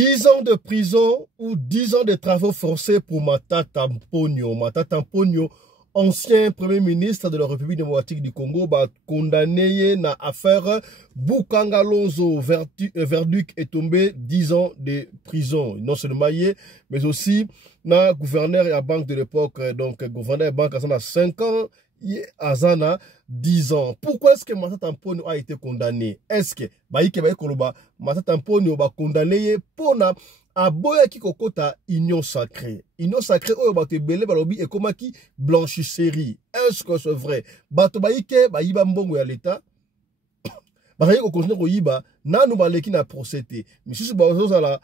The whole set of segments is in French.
10 ans de prison ou 10 ans de travaux forcés pour Matata Mponyo. Matata Mponyo, ancien premier ministre de la République démocratique du Congo, condamné na affaire Bukanga Lonzo. Verdict est tombé 10 ans de prison. Non seulement mais aussi na gouverneur et à banque de l'époque, donc gouverneur et banque à 5 ans. Azana 10 ans. Pourquoi est-ce que Matata Mponyo a été condamné? Est-ce que Matata Mponyo va condamné pour na aboya ki kokota union sacrée. Union sacrée oyo bato ebele balobi ekomaki blanchisserie. Est-ce que c'est vrai? Bato baike bayiba mbongo ya l'État. Baye ko continuer ko yiba nanu baleki na procédé. Misusu bazozala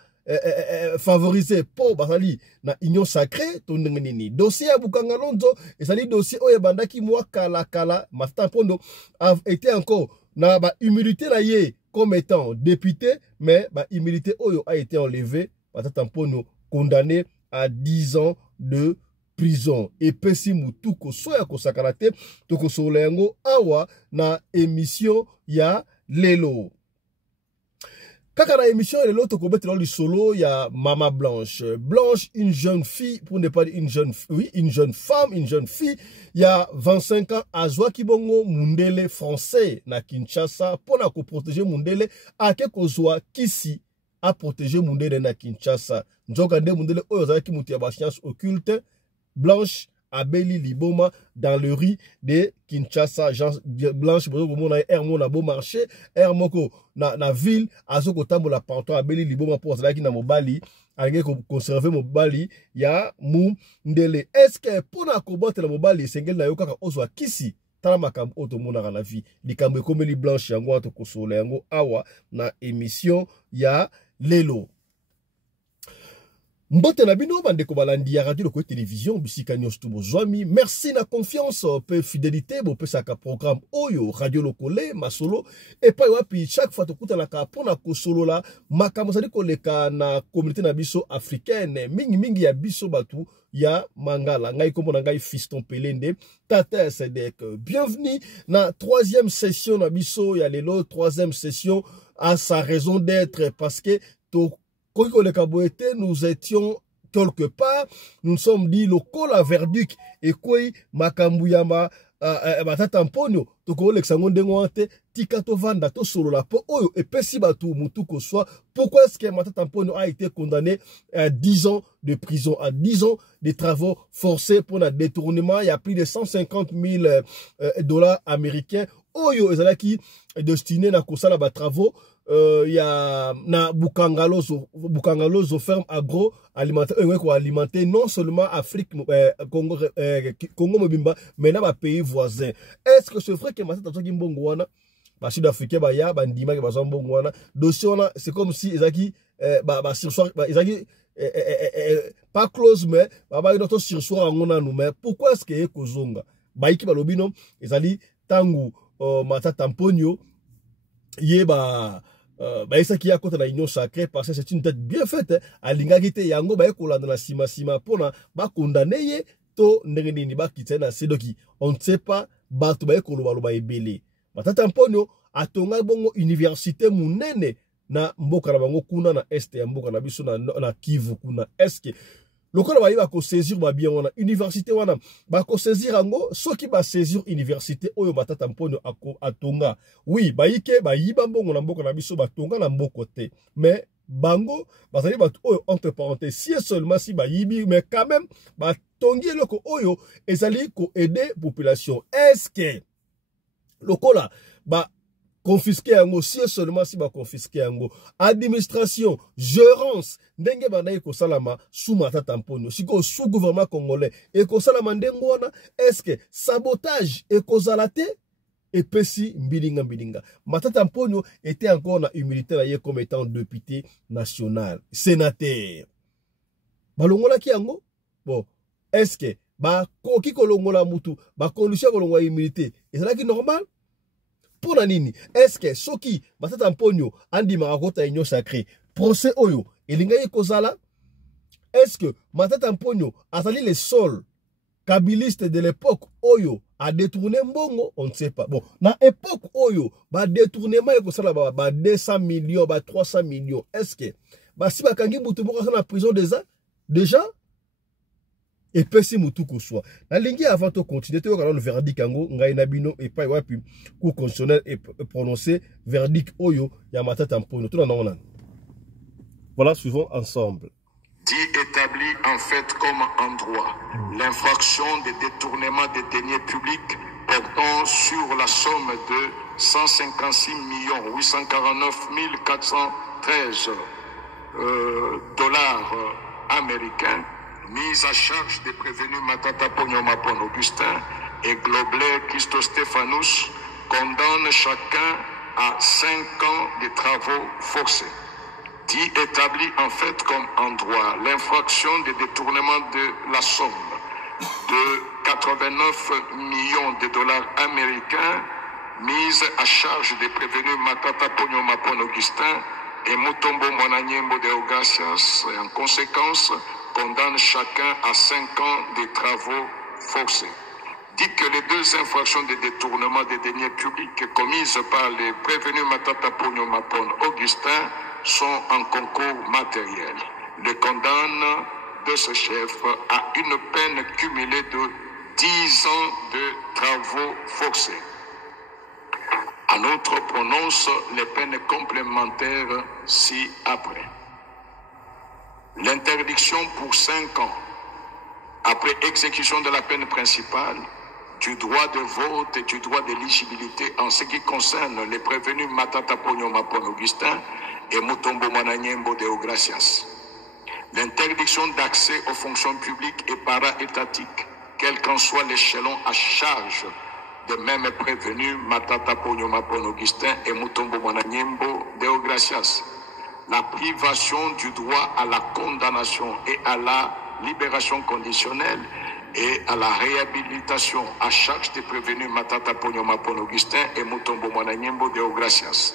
favoriser pour basali na union sacrée to nini dossier ya Bukanga Lonzo ezali dossier oyo bandaki mwa kala Matata Mponyo a été encore na ba humilité na ye comme étant député, mais ba humilité oyo a été enlevée. Matata Mponyo condamné à 10 ans de prison. Et pesi mutuko soya kosakarate toko solengo awa na émission ya lelo. Kaka na émission et l'autre commettre dans le solo, il y a Mama Blanche. Blanche, une jeune fille, pour ne pas dire une jeune femme, une jeune fille. Il y a 25 ans, Azwa Kibongo, Mundele français, na Kinshasa, pour na protéger Mundele, à quelque soit Kisi, à protéger Mundele na Kinshasa. Nzokande Mundele, oyo ki mutia ba science occulte, Blanche, Abeli Liboma dans le riz de Kinshasa. Blanche na Hermo na beau marché Hermoko na ville azoko tambola panto Abeli Liboma pour cela qui na mobali alenge conserver mobali ya Mundele. Est-ce que pour na kobote la mobali sengel na yoka ozwa Kisi tala makambo oto mona na vie likambo komeli Blanche yango ato kosola yango awa na émission ya lelo. Mbote na bino bandeko balandi ya radio loko télévision bisika nyonso bozwami. Merci na confiance pe fidélité bo pe saka programme oyo radio lokole masolo et pa wapi chaque fois tokuta na ka pona ko solo la makambo sali koleka na communauté na biso africaine mingi ya biso batu ya mangala ngai kombo na ngai Fiston Pelende Tata Sedek. Bienvenue na 3e session na biso ya lelo. 3e session a sa raison d'être parce que nous étions quelque part, nous nous sommes dit le col à verdict et quoi Makambuyama Matata Mponyo toko lexango ndengwante tikato vanda to solo la po oyo et pesi batu mutuko soit. Pourquoi est-ce que Matata Mponyo a été condamné à 10 ans de prison, à 10 ans de travaux forcés pour le détournement? Il y a plus de 150 000 dollars américains oyo ezalaki destiné na kosala ba travaux. Il y a na Bukanga Lonzo ferme agroalimentaire alimenter non seulement Afrique Congo Mobimba mais na ba pays voisins. Est-ce que c'est vrai que Matata Mponyo mbongwana ba sud-africain ba ya ba ndima ke ba mbongwana dossier on c'est comme si ezaki ba sursoir ezaki pas close mais ba notre sursoir ngona nous. Mais pourquoi est-ce que kozonga ba iki ba lobino ezali tangu Matata Mponyo yeba ça qui a contre la union sacrée parce que c'est une tête bien faite à l'ingagité yango ba ekolanda na sima pona ba condamné to ndenge ba kitena sedoki on ne sait pas ba to ba ekoloba ebele. Matata Mponyo atonga bongo université munene na mboka na bango kuna na este ya mboka na biso na Kivu kuna. Est-ce que lokola ba yiba ko saisir ba bien wana université wana ba ko saisir ango soki ba saisir université oyo Matata Mponyo atonga? Oui ba yike ba yiba mbongo na mboka na biso ba tonga na mboko te, mais bango bazali ba oyo entre parenthèses si seulement si ba yibi mais quand même ba tongi loko oyo ezali ko aider population. Est-ce que lokola ba confisquer yango si seulement si ba confisquer yango administration gérance ndenge bandaye ko salama sous Matata Mponyo siko sous gouvernement congolais et ko salama ndengo wana? Est-ce que sabotage et kozalate et pesi mbilinga Matata Mponyo était encore na humilité na comme étant député national sénateur balongola ki yango. Bon, est-ce que ba koki kolongola mutu ba condition kolongola humilité ezalaki normal? Pour la nini? Est-ce que soki Matata Mponyo andi marakota union sacrée procès oyo elinga kozala? Est-ce que Matata Mponyo azali le sol kabiliste de l'époque oyo a détourné mbongo, on ne sait pas. Bon, na époque oyo, ba détournement yako sala ba 200 millions, ba 300 millions. Est-ce que ba si ba kangi mutu moko na prison déjà et puis si mutu ko soit. Na lingi avant de continuer, tu vas le verdict ango ngai na bino et pas wapi cour constitutionnel et prononcer verdict oyo ya Matata Mponyo. Tout nan. Voilà, suivons ensemble. Dit établi en fait comme en droit l'infraction de détournement des deniers publics portant sur la somme de 156 849 413 dollars américains mise à charge des prévenus Matata Ponyo Mapon Augustin et Globlet Christo Stéphanous condamne chacun à 5 ans de travaux forcés. Dit établi en fait comme en droit l'infraction de détournement de la somme de 89 millions de dollars américains mise à charge des prévenus Matata Ponyo Mapon Augustin et Mutombo Mwananyembo de Ogasias et en conséquence condamne chacun à 5 ans de travaux forcés. Dit que les deux infractions de détournement des deniers publics commises par les prévenus Matata Ponyo Mapon Augustin sont en concours matériel. Le condamne de ce chef à une peine cumulée de 10 ans de travaux forcés. En outre, prononce les peines complémentaires ci-après. L'interdiction pour 5 ans, après exécution de la peine principale, du droit de vote et du droit d'éligibilité en ce qui concerne les prévenus Matata Ponyo Mapon Augustin et Mutombo Mwananyembo de Ogracias. L'interdiction d'accès aux fonctions publiques et para-étatiques, quel qu'en soit l'échelon à charge de même prévenus Matata Ponyo Mapon Augustin et Mutombo Mwananyembo de Ogracias. La privation du droit à la condamnation et à la libération conditionnelle et à la réhabilitation à charge des prévenus Matata Ponyo Mapon Augustin et Mutombo Mwananyembo de Ogracias.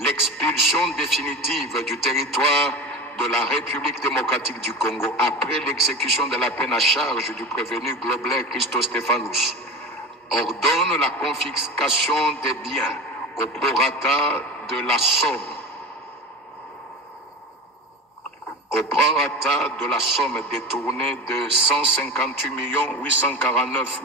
L'expulsion définitive du territoire de la République démocratique du Congo après l'exécution de la peine à charge du prévenu Globlet Christo Stéphanous ordonne la confiscation des biens au prorata de la somme. Au prorata de la somme détournée de 158 849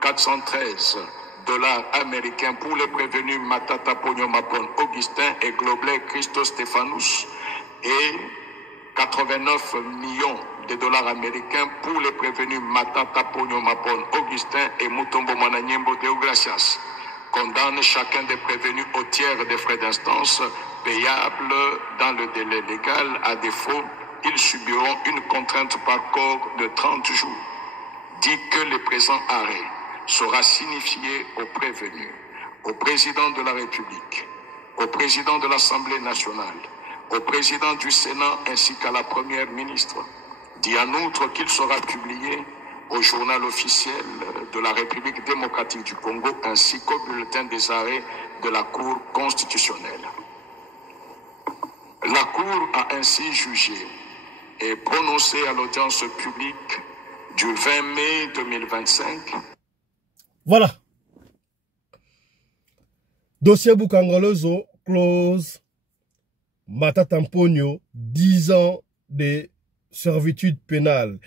413 dollars américains pour les prévenus Matata Ponyo Mapon Augustin et Globlet Christo Stéphanous et 89 millions de dollars américains pour les prévenus Matata Ponyo Mapon Augustin et Mutombo Mwananyembo de Ogracias. Condamne chacun des prévenus au tiers des frais d'instance payables dans le délai légal. À défaut, ils subiront une contrainte par corps de 30 jours. Dit que le présent arrêt sera signifié aux prévenus, au président de la République, au président de l'Assemblée nationale, au président du Sénat ainsi qu'à la première ministre. Dit en outre qu'il sera publié au journal officiel de la République démocratique du Congo ainsi qu'au bulletin des arrêts de la Cour constitutionnelle. La Cour a ainsi jugé et prononcé à l'audience publique du 20 mai 2025. Voilà. Dossier Bukangolozo close. Matata Mponyo, 10 ans de servitude pénale,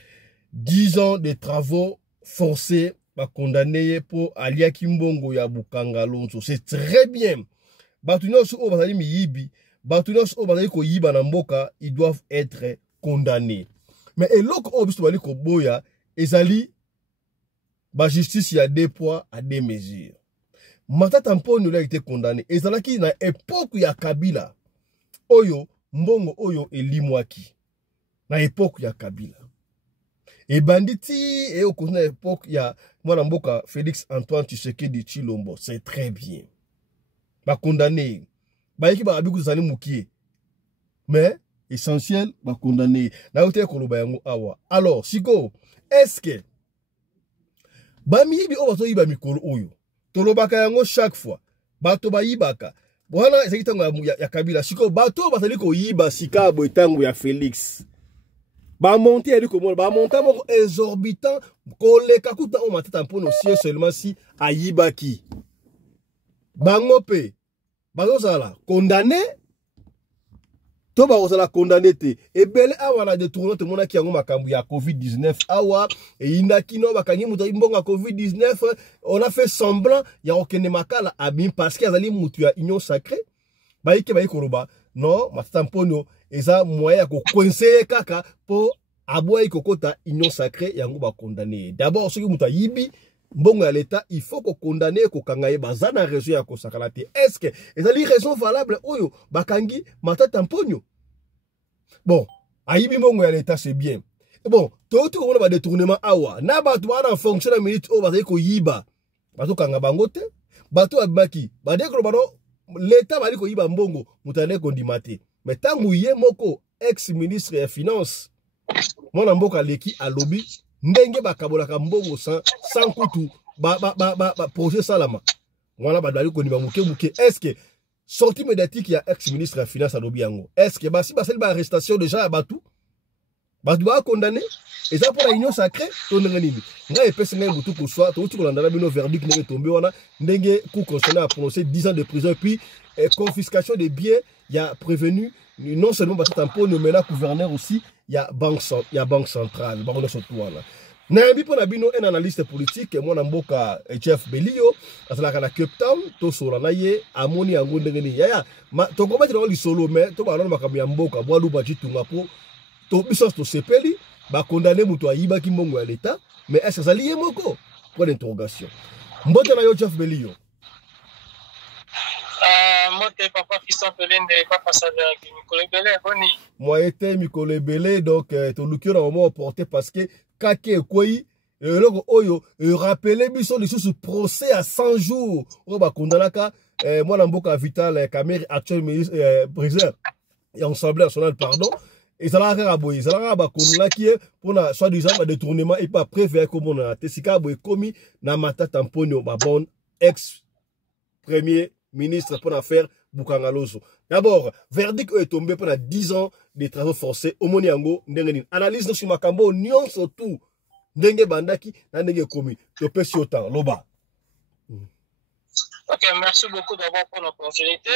10 ans de travaux forcés, condamné pour Alia Kimbongo ya Bukangalonzo. C'est très bien. Batunos au Bazali Miyibi, Batunos au Bazali ko Yiba Namboka, ils doivent être condamnés. Mais et l'autre obstacle ko boya, ezali, ba justice y a des poids à des mesures. Matata Mponyo a été condamné. Ezalaki na époque ya Kabila. Oyo, mbongo oyo elimwaki. Na époque ya Kabila. Et banditi, et au cours de l'époque, il y a Mwanamboka Félix Antoine Tshisekedi Tshilombo. C'est très bien. Ba condamné. Ba yeki ba abiku zani mukie. Mais, essentiel, ba condamné. Na yote koloba yango awa. Alors, siko, est-ce que ba miyibi o bato yiba mikolo oyo. Tolobaka yango chaque fois. Bato ba yibaka. Bwana ezaki tango ya Kabila. Siko, bato batali ko yiba sikabo etango ya Félix. Ba monter à comment ba monter exorbitant koleka kuta o matata mpono si seulement si ayibaki. Bango pe bazosala condamné to bazosala condamné te ebele awa na détournement te mona ki yango makambu ya COVID-19 awa e inaki no bakangi mutu mbonga COVID-19 on a fait semblant ya okende makala abim parce que azali mutu ya union sacrée baike koloba non matata mpono eza moyen ya ko coincer kaka po aboyi kokota union sacrée yango ba condamné d'abord soki mutu yibi mbongo ya l'État, il faut qu'on condamne ko kangaye bazana raison ya ko sakalate. Est-ce que ezali raison valable oyo bakangi matata mponyo? Bon, ayibi mbongo ya l'État c'est bien. Bon, tout ko ba détournement awa. Na batu wana fonctionner minute o bazali ko yiba. Bato kanga bango te. Bato abaki. Ba dekro bano l'État bali ko yiba mbongo mutane ko ndimate. Mais tangu ye moko ex-ministre des Finances mona mboka leki alobi ndenge bakabolaka mbongo sans kutu projet salama voilà badali ko ndima muke est-ce que sortie médiatique ya ex-ministre des Finances alobi yango est-ce que basi basali ba arrestation déjà ya batu ba condamné et ça pour la union sacrée to ndenge nini nga epesi ngai mutu ko soit to landala bino verdict ndenge tombé wana ndenge cour constitutionnelle a prononcé 10 ans de prison et puis confiscation des biens ya prévenu non seulement batata mpono mais là gouverneur aussi ya banque centrale bango surtout wana na yambi pona bino un analyste politique mwana mboka Jeff Belio azalaka na Cape Town to sola na ye amoni yango ndenge ni yaya to komati na li solo mais to ba na makambo ya mboka bwa luba chitunga po to biso to sepeli ba condamner mutu ayiba ki mbongo ya l'État mais est-ce que ça lié moko point d'interrogation mbote na yo Jeff Belio. Moi, papa Fiston Pelende, papa Sader, Mikolo Belé, boni. Moi, j'étais Mikolo Belé, donc, ton look na moment porté parce que, kake koi, le oyo, rappelez biso les sous procès à 100 jours. On va condamner moi, Namboka Vital, Kamer, actuel ministre, président, et Assemblée nationale, pardon. Et ça l'a raboyé, ça l'a raboyé, qui est pour la soi-disant détournement et pas prévu comme on a tesika boy commis na mata tamponio ma bon ex-premier ministre pour l'affaire Bukangaloso. D'abord, verdict est tombé pendant 10 ans de travaux forcés au Moniango, ndengeni. Analyse sur makambo nyon surtout ndenge bandaki na ndenge komi. To pesi autant loba. Ok, merci beaucoup d'abord pour l'opportunité.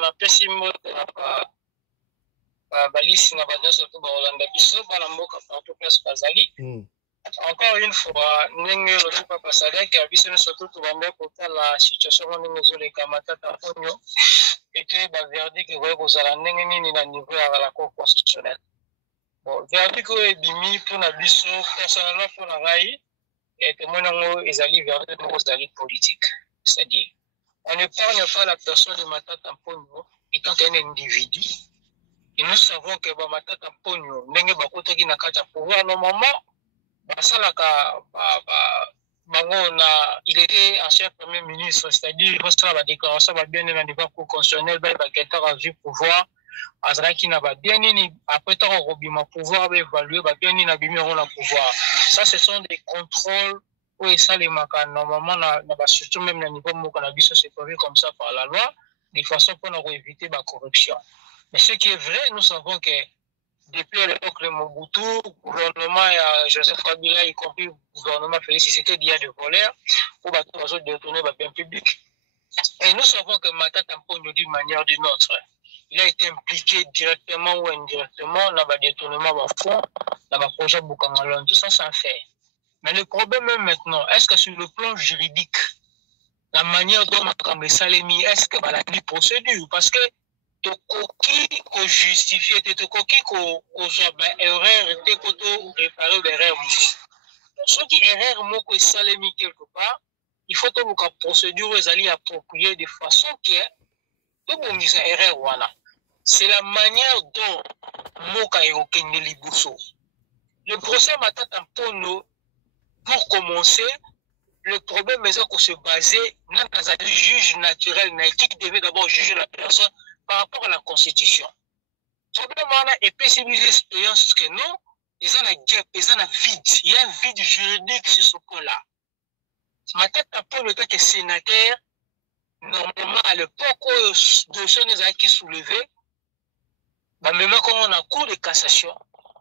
Na pesi mo balisi na badon surtout ba Hollande biso ba mboka partout place bazali. Encore une fois, ndenge le papa Sadek a biso surtout to ba mbeko la situation ndenge zo le kamata taponyo et que ba verdict ko kozala ndenge nini na niveau ya la cour constitutionnelle. Bon, verdict ko ebimi pour na biso personnellement pour la rai et que monango ezali verdict ko ezali politique. C'est-à-dire on ne parle pas la personne de Matata Mponyo étant un individu. Et nous savons que Matata Mponyo ndenge bakotaki na kata pouvoir normalement il était ancien premier ministre, c'est-à-dire qu'il a déclaration bien dans le niveau constitutionnel, il a vu pouvoir, qui n'a pas bien après tant au pouvoir, évaluer, bien ni le pouvoir. Ça, ce sont des contrôles où ça les marques normalement, surtout même le niveau où cannabis c'est prévu comme ça par la loi, de façon pour éviter la corruption. Mais ce qui est vrai, nous savons que depuis l'époque de Mobutu, le gouvernement Joseph Kabila, y compris le gouvernement Félix Tshisekedi, il y a des voleurs pour détourner le bien public. Et nous savons que Matata Mponyo, d'une manière ou d'une autre, il a été impliqué directement ou indirectement dans le détournement de fonds, dans le projet Bukangalonzo. Ça, c'est un fait. Mais le problème est maintenant, est-ce que sur le plan juridique, la manière dont Makambe Salemi, est-ce que la procédure? Parce que tokoki ko justifier tokoki ko erreur te ko to réparer l'erreur. Ce qui erreur moko esalemi quelque part, il faut que la procédure ezali appropriée de façon que to bongisa erreur wana. C'est la manière dont moka ekokende liboso. Le procès Matata Mponyo, pour commencer, le problème est qu'on se basait dans un juge naturel qui devait d'abord juger la personne par rapport à la Constitution. Le problème est possibilité d'expérience que non, il y a un gap, il y a un vide. Il y a un vide juridique sur ce point-là. Matata Mponyo était sénateur, normalement à l'époque où le dossier qui soulevé, même quand on a cours de cassation,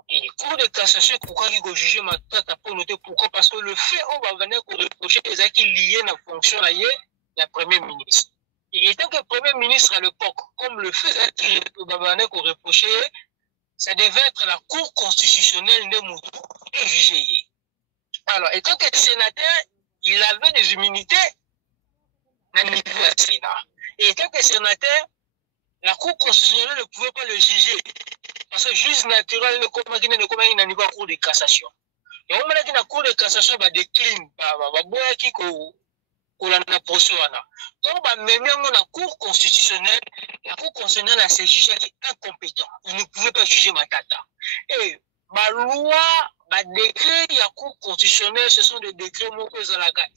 et Cour de cassation, pourquoi il faut juger Matata pour noter pourquoi? Parce que le fait, on va venir pour reprocher les actes liés à la fonction là, la Premier ministre. Il était que Premier ministre à l'époque, comme le fait qu'il va venir pour reprocher, ça devait être la Cour constitutionnelle de Moutou et juger. Alors, étant que sénateur, il avait des immunités à niveau du Sénat. Et étant que sénateur, la Cour constitutionnelle ne pouvait pas le juger. Parce que juge naturel ne comment il n'a pas Cour de cassation. Et on m'a dit que la Cour de cassation va décline, va boire qui qu'on a procès. Donc, même la Cour constitutionnelle a ses jugés incompétents. Il ne pouvait pas juger Matata. Et la loi, le décret, la Cour constitutionnelle, ce sont des décrets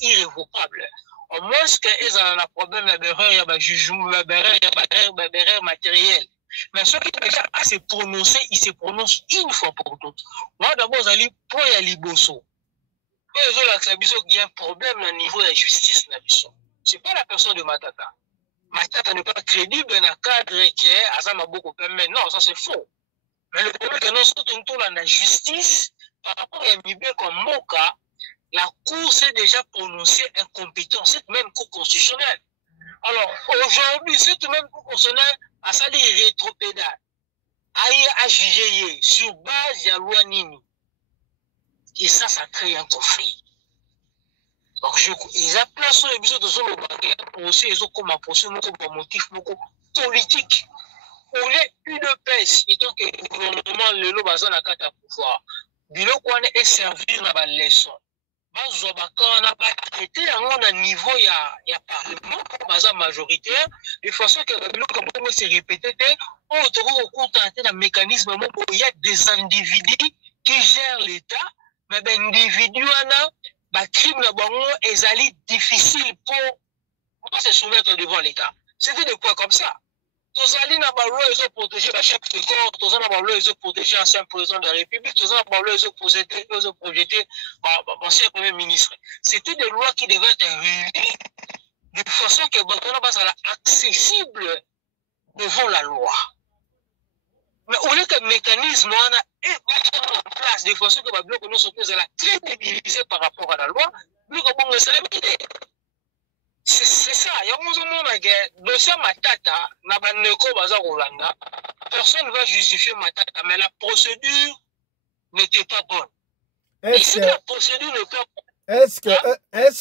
irrévocables. Au moins, qu'ils ont un problème, il y a un jugement, il y a un matériel. Mais ceux qui déjà à se prononcer, ils se prononcent une fois pour toutes. Moi, d'abord, j'allais pour y aller bosso. Et ils ont un problème au niveau de la justice. Ce n'est pas la personne de Matata. Matata n'est pas crédible dans le cadre qui est à Zamaboko. Mais non, ça c'est faux. Mais le problème est que nous sommes dans la justice, par rapport à Mibé comme Moka, la Cour s'est déjà prononcée incompétente, cette même Cour constitutionnelle. Alors, aujourd'hui, cette même Cour constitutionnelle a sali rétropédale, a jugé sur base de la loi Nini. Et ça crée un conflit. Donc, ils appellent sur les bisous de zone pour aussi, ils ont comme un procès, comme motif politique. Pour les UDPS, étant que le gouvernement, le lot, n'a qu'à pouvoir. Bilo qu'on est servi dans la leçon. On a pas traité à un niveau, il y a parlement comme majoritaire, de façon que le comme c'est répété, on trouve au contenté d'un mécanisme où il y a des individus qui gèrent l'État, mais ben individus les crimes est difficile pour se soumettre devant l'État. C'était des points comme ça. Tous allés dans la loi, ils ont protégé la chef de corps, tous allés dans la loi, ils ont protégé l'ancien président de la République, tous allés dans la loi, ils ont projeté l'ancien premier ministre. C'était des lois qui devaient être réunies de façon que Bakana soit accessible devant la loi. Mais au lieu que le mécanisme est en place de façon que Babylone nous sommes à la crédibiliser par rapport à la loi, nous avons célébrité. C'est ça. Il y a un moment que dossier Matata, personne ne va justifier Matata, mais la procédure n'était pas bonne. Est-ce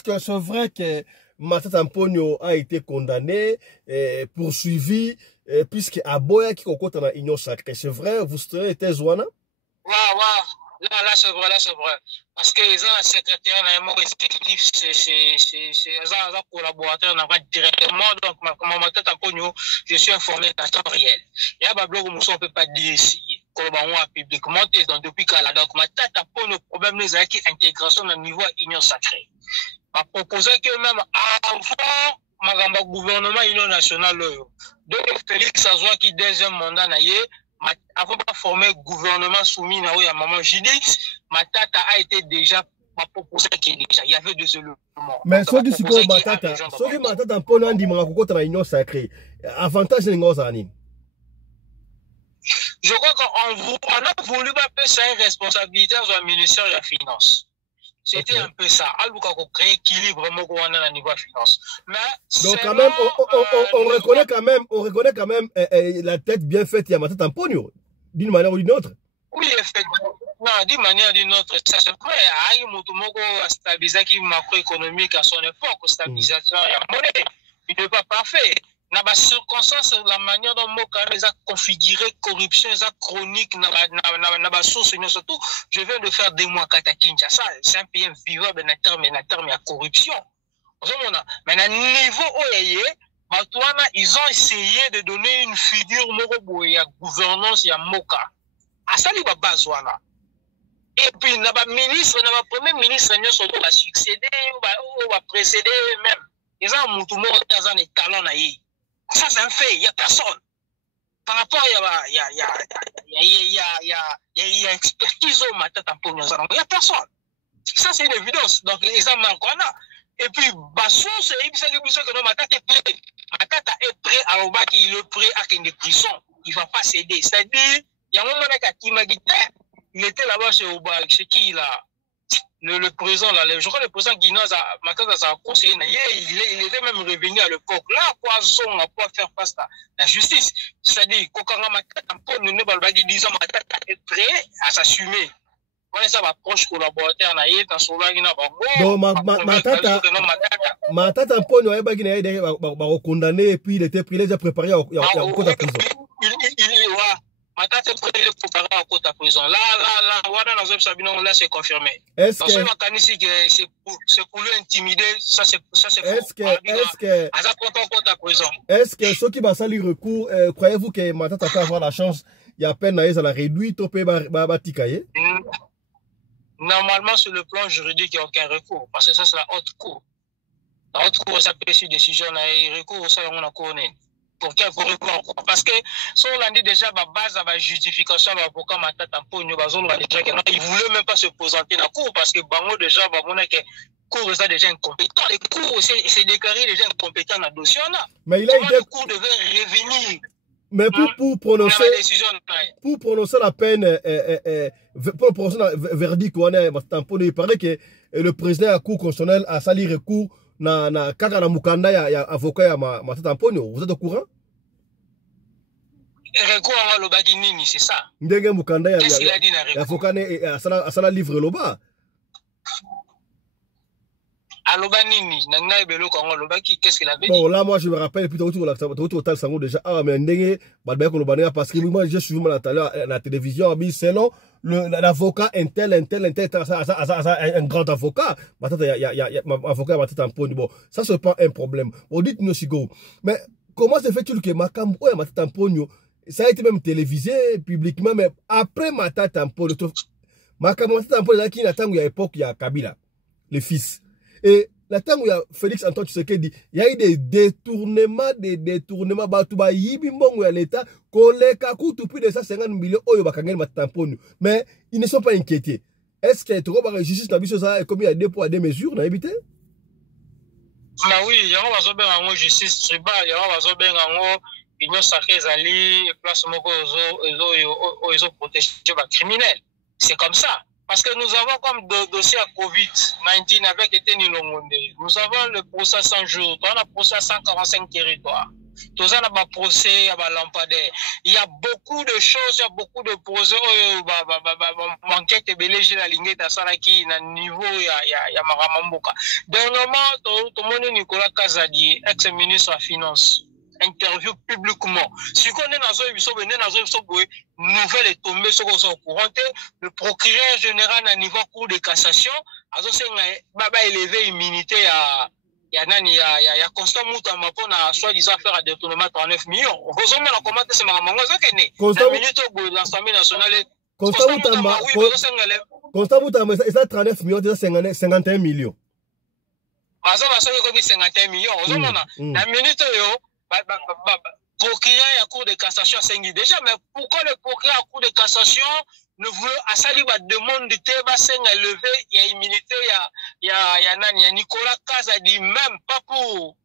que c'est vrai que Matata Mponyo a été condamné, poursuivi, puisque Aboya qui compte dans l'Union sacrée? C'est vrai, vous êtes Zouana? Ouais. Là, c'est vrai. Parce que les secrétaires, respectif, c'est un collaborateur, on va directement, donc, je suis informé à temps réel. Il y a un blog où on ne peut pas dire ici, collaboration publiquement, donc, depuis qu'elle a, donc, ma tête a pas le problème, les acquis, intégration au niveau Union sacrée. Ma proposé que même avant, ma gouvernement Union nationale, donc, Félix Azoua qui deuxième mandat, avant de former le gouvernement soumis à Maman Judith, Matata a été déjà proposé qu'il déjà. Il y avait des éléments. Mais ce qui est Matata, ce qui Matata pour nous dit dans l'Union sacrée, avantage de l'Angozani. Je crois qu'on a voulu passer ça une responsabilité dans le ministère de la Finance. C'était un peu ça. Alors qu'on crée équilibre vraiment au niveau de la finance. Mais donc quand même, on reconnaît quand même la tête bien faite de Matata Mponyo, d'une manière ou d'une autre. Oui, effectivement. Non, d'une manière ou d'une autre, ça se peut. Il y a une stabilisation macroéconomique à son époque, stabilisation de la monnaie. Il n'est pas parfait. Dans les circonstances, la manière dont Moka a configuré corruption, chronique, dans la source, surtout, je viens de faire des mois à Kinshasa. C'est un pays vivant, mais il y a corruption. Mais à niveau où ils ont essayé de donner une figure il y a gouvernance, il y a Moka. À ça, il y a besoin. Et puis, il y a le premier ministre, il va succéder, il va précéder même. Ils ont des talents. Ça, c'est un fait, il n'y a personne. Par rapport, il y a expertise au Matata Mponyo, il n'y a personne. Ça, c'est une évidence. Donc, ils ont marqué. Et puis, Bassou, c'est que Matata est prêt. Matata est prêt à Obaki, il est prêt à une prison. Il ne va pas céder. C'est-à-dire, il y a un moment qui m'a dit, il était là-bas chez qui là? Le président, là, je crois que le président guinéen, il était même revenu à l'époque. Là, pour faire face à la justice. C'est-à-dire, quand on est prêt à s'assumer. Ça va proche collaborateur na yé Matata Mponyo a condamné et puis il était pris, il est déjà préparé au côté de prison. Matata Mponyo est préparé au côté de prison. Là, c'est confirmé. Est-ce que c'est pour lui intimider, ça c'est est-ce que ceux qui va salir recours, croyez-vous que Matata peut avoir la chance, il y a peine à la réduire, au pays batikaye? Normalement, sur le plan juridique, il n'y a aucun recours. Parce que ça, c'est la haute cour. La haute cour, ça peut sur décision, il recours, ça, on a connu. Pourquoi il faut recours? Parce que, si on l'a dit déjà, la base de la justification, l'avocat Matata Mponyo, il ne voulait même pas se présenter dans la cour, parce que, Bango, déjà, que cour est déjà incompétent. Les cours, c'est déclaré déjà incompétent dans le dossier. Mais il a été. Le cours devait revenir. Mais pour prononcer la peine, pour prononcer le verdict, il paraît que le président de la Cour constitutionnelle a sali recours na kaka na mukanda ya avocat ya Matata Mponyo. Vous êtes au courant? Recours à l'Obaginini, c'est ça. Qu'est-ce qu'il a dit na recours? Avocat a sala livre l'Oba. Qu'est-ce qu'il avait dit? Bon, là, moi, je me rappelle, puis total sango déjà. Ah, mais parce que moi, j'ai suivi la télévision, selon l'avocat, un grand avocat. Il y a avocat Matata Mponyo. Bon, ça, c'est pas un problème. On dit, mais comment se fait-il que Matata Mponyo, ça a été même télévisé publiquement, mais après Matata Mponyo, Matata Mponyo, qui n'a pas eu à l'époque, il y a Kabila, le fils. Et la temps où il y a Félix Antoine Tshisekedi, il y a eu des détournements, Batouba Yibimbongo à l'État, Koleka Koutou plus de 150 millions, Oyo Bakangel Matata Mponyo. Mais ils ne sont pas inquiétés. Est-ce que tu vois, la justice n'a pas comme il y a des poids, des mesures, n'a évité? Ah oui, il y a une justice tribale, il y a une sacrée zali, place moko, ils ont protégé les criminels. C'est comme ça. Parce que nous avons comme dossier à Covid-19 avec été Nilongonde. Nous avons le procès 100 jours. On a procès à 145 territoires. Tout ça, on a procès à Lampadaire. Il y a beaucoup de choses, il y a beaucoup de projets. Enquête et belégé la ligne de Saraki, à niveau, il y a Maramamboka. Dernièrement, tout le monde Nicolas Kazadi, ex-ministre de la Finance. Interview publiquement. Si on est dans une nouvelle est tombée sur le courant, le procureur général à niveau cour de cassation a élevé l'immunité à Constant Moutamba pour soi-disant faire un détournement de 39 millions. On peut la commenter, c'est ma maman, la minute de l'Assemblée nationale. Constant Moutamba, c'est 39 millions, c'est 51 millions. Ah, ça va être 51 millions. La minute, procureur à cour de cassation a déjà, mais pourquoi le procureur à cour de cassation ne veut à sali ba demande de Teba Senga lever, il y a immunité, il y a Nicolas Kazadi même pas pour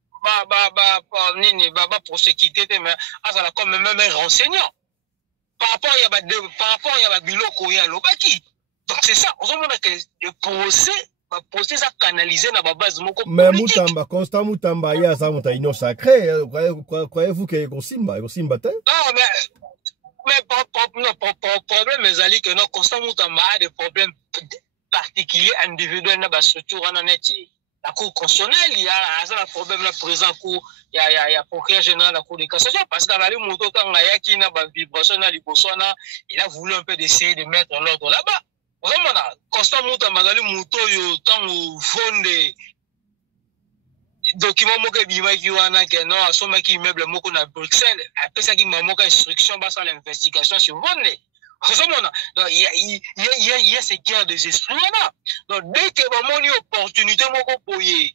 pour sécurité, mais à comme même un renseignant. Par rapport il y a biloko ya lobaki. Donc c'est ça, on a que le procès ça canalisé dans la base moko. Mais Moutamba, Constant Moutamba, il y a ça union sacrée. Croyez-vous que Simba non, mais problème est ali que non Constant Moutamba a des problèmes particuliers individuels dans la structure en honnêteté. La cour constitutionnelle, il y a un problème là présent cour, il y a procureur général la cour de cassation parce qu'à la moto quand il y a qui n'a pas vibration dans les Botswana, il a voulu un peu d'essayer de mettre l'ordre là-bas. Vraiment, Constant Moutamba gali moto yo tango fonde document moko bimaki wana ke non asomaki immeuble moko na Bruxelles apesaki mamoka instruction basa l'investigation sur vonde. Donc il y a ces guerres des esprits là. Donc dès que bamoni opportunité moko poye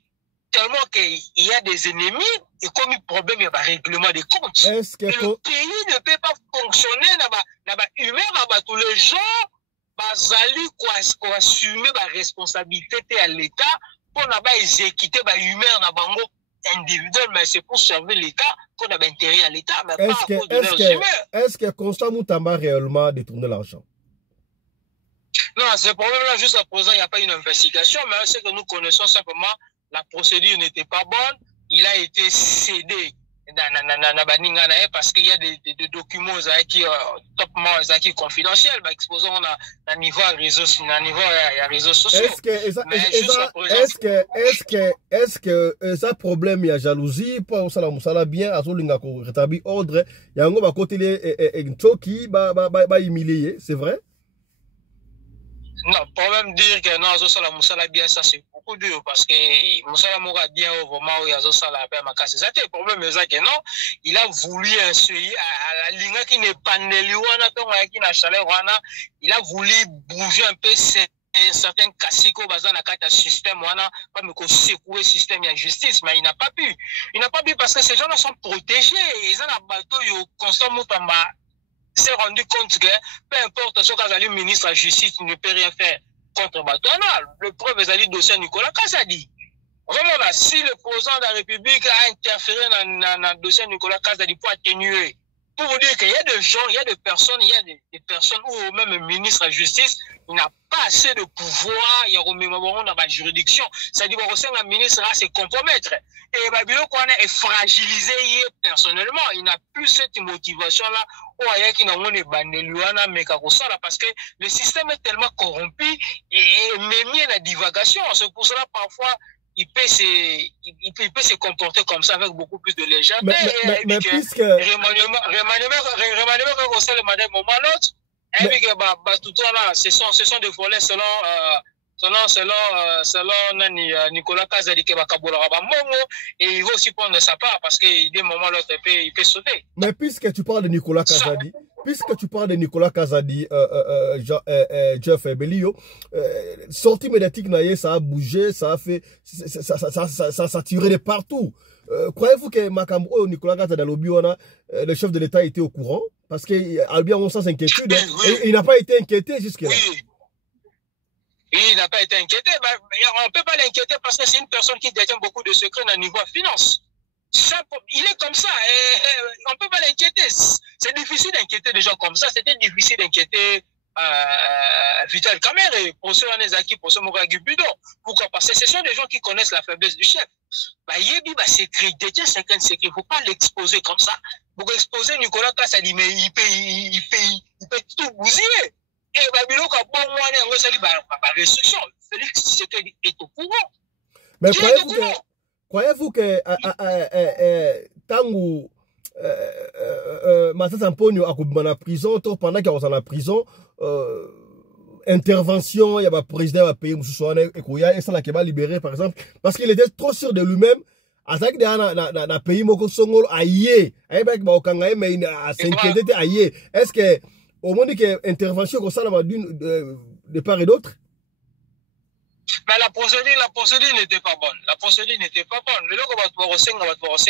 tellement qu'il y a des ennemis et comme il problème il y a un règlement des comptes. Est-ce que le pays ne peut pas fonctionner dans humain dans tous les gens. Bazali quoi assumer la responsabilité à l'État pour n'avoir exécuté la humain na bango individuel, mais c'est pour servir l'État qu'on a intérêt à l'État, mais pas à cause de leurs humains. Est-ce que Constant Moutamba réellement détourné l'argent? Non, ce problème-là, jusqu'à présent, il n'y a pas une investigation, mais c'est que nous connaissons simplement la procédure n'était pas bonne. Il a été cédé parce qu'il y a des documents qui sont confidentiels, exposant à niveau réseaux sociaux. Est-ce que ça problème il y a jalousie pour ça bien à solinga ko rétablir ordre yango ba côté les choki ba humilier, c'est vrai? Non, problème dire que non, Azosala Moussala bien, ça c'est beaucoup dur parce que Moussala Moura bien au moment où Azosala a ma casse. C'est le problème, c'est que non, il a voulu insuyer à la ligne qui n'est pas néliouana, qui n'a chaleur, il a voulu bouger un peu certains cassico bazan à quatre système, pas me secouer le système de justice, mais il n'a pas pu. Il n'a pas pu parce que ces gens-là sont protégés. Ils ont un bateau, ils constamment s'est rendu compte que peu importe ce qu'a dit le ministre de la Justice, il ne peut rien faire contre Batouana. Le preuve est le dossier Nicolas Kazadi. Vraiment là, si le président de la République a interféré dans le dossier Nicolas Kazadi pour atténuer, pour vous dire qu'il y a des gens, il y a des personnes, ou même le ministre de la Justice, il n'a pas assez de pouvoir, il y a au dans la juridiction. C'est-à-dire que le ministre va se compromettre. Et Babylon est fragilisé personnellement. Il n'a plus cette motivation-là. Parce que le système est tellement corrompu et même la divagation. C'est pour cela parfois il peut se comporter comme ça avec beaucoup plus de légèreté. Mais puisque ce sont des volets selon Nicolas Kazadi qui va et il va aussi prendre sa part parce qu'il des moments l'autre il peut sauter. Mais puisque tu parles de Nicolas Kazadi, Jeff Belio, sortie médiatique ça a bougé, ça a fait, ça tiré de partout. Croyez-vous que Makambo Nicolas Kazadi le chef de l'État était au courant? Parce qu'il a bien sans inquiétude. Et il n'a pas été inquiété jusque-là. Oui. Il n'a pas été inquiété. On ne peut pas l'inquiéter parce que c'est une personne qui détient beaucoup de secrets dans le niveau finance. Il est comme ça. On ne peut pas l'inquiéter. C'est difficile d'inquiéter des gens comme ça. C'était difficile d'inquiéter Vital Kamerhe, pour ceux qui pour ceux qui Budo. Pourquoi? Parce que ce sont des gens qui connaissent la faiblesse du chef. Yebi secret, détient 50 secrets. Il ne faut pas l'exposer comme ça. Pour exposer Nicolas Kazadi, mais il peut tout bousiller. Et Babylon a bon moyen restriction. Félix Tshisekedi est au courant. Mais croyez-vous que Tangu Matata Mponyo a coupé la prison, pendant qu'il was en la prison, intervention, il y a un président qui a payé et ça qui va libérer par exemple, parce qu'il était trop sûr de lui-même. Attaque de pays moko songolo aïe, avec Baokanga mais à s'inquiéter aïe. Est-ce que au moment que intervention comme ça de part et d'autre? Mais la procédure n'était pas bonne. La procédure n'était pas bonne. Le logo va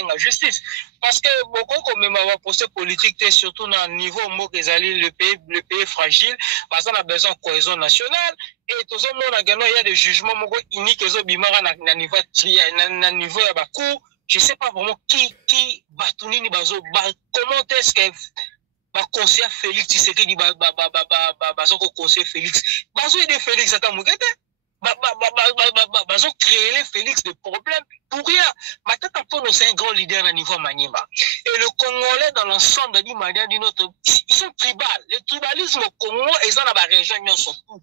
la justice. Parce que beaucoup comme même avoir procès politique, surtout dans le niveau où le pays est fragile, parce qu'on a besoin de cohésion nationale. Et tout le monde il y a des jugements uniques qui sont à niveau de la cour. Je ne sais pas vraiment qui va tourner, comment est-ce que conseiller Félix Tshisekedi conseiller Félix de Félix ils ont créé Félix des problèmes pour rien. Matata Mponyo c'est un grand leader à niveau Maniema. Et le Congolais dans l'ensemble d'une manière d'une autre, ils sont tribales. Le tribalisme au Congo, ils ont la région, ils sont tout.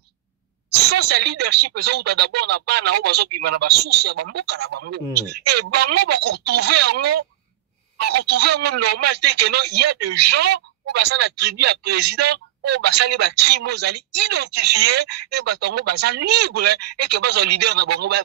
Sans ce leadership, ils ont d'abord na bana ou bazo bimana ba souci ya bamboka na bango. Et bango ba retrouver un normal tel que non, il y a des gens où basa na tribu à président ou basa les ba crime aux ali identifiés et batongo basa libre et que basa leader na bango ba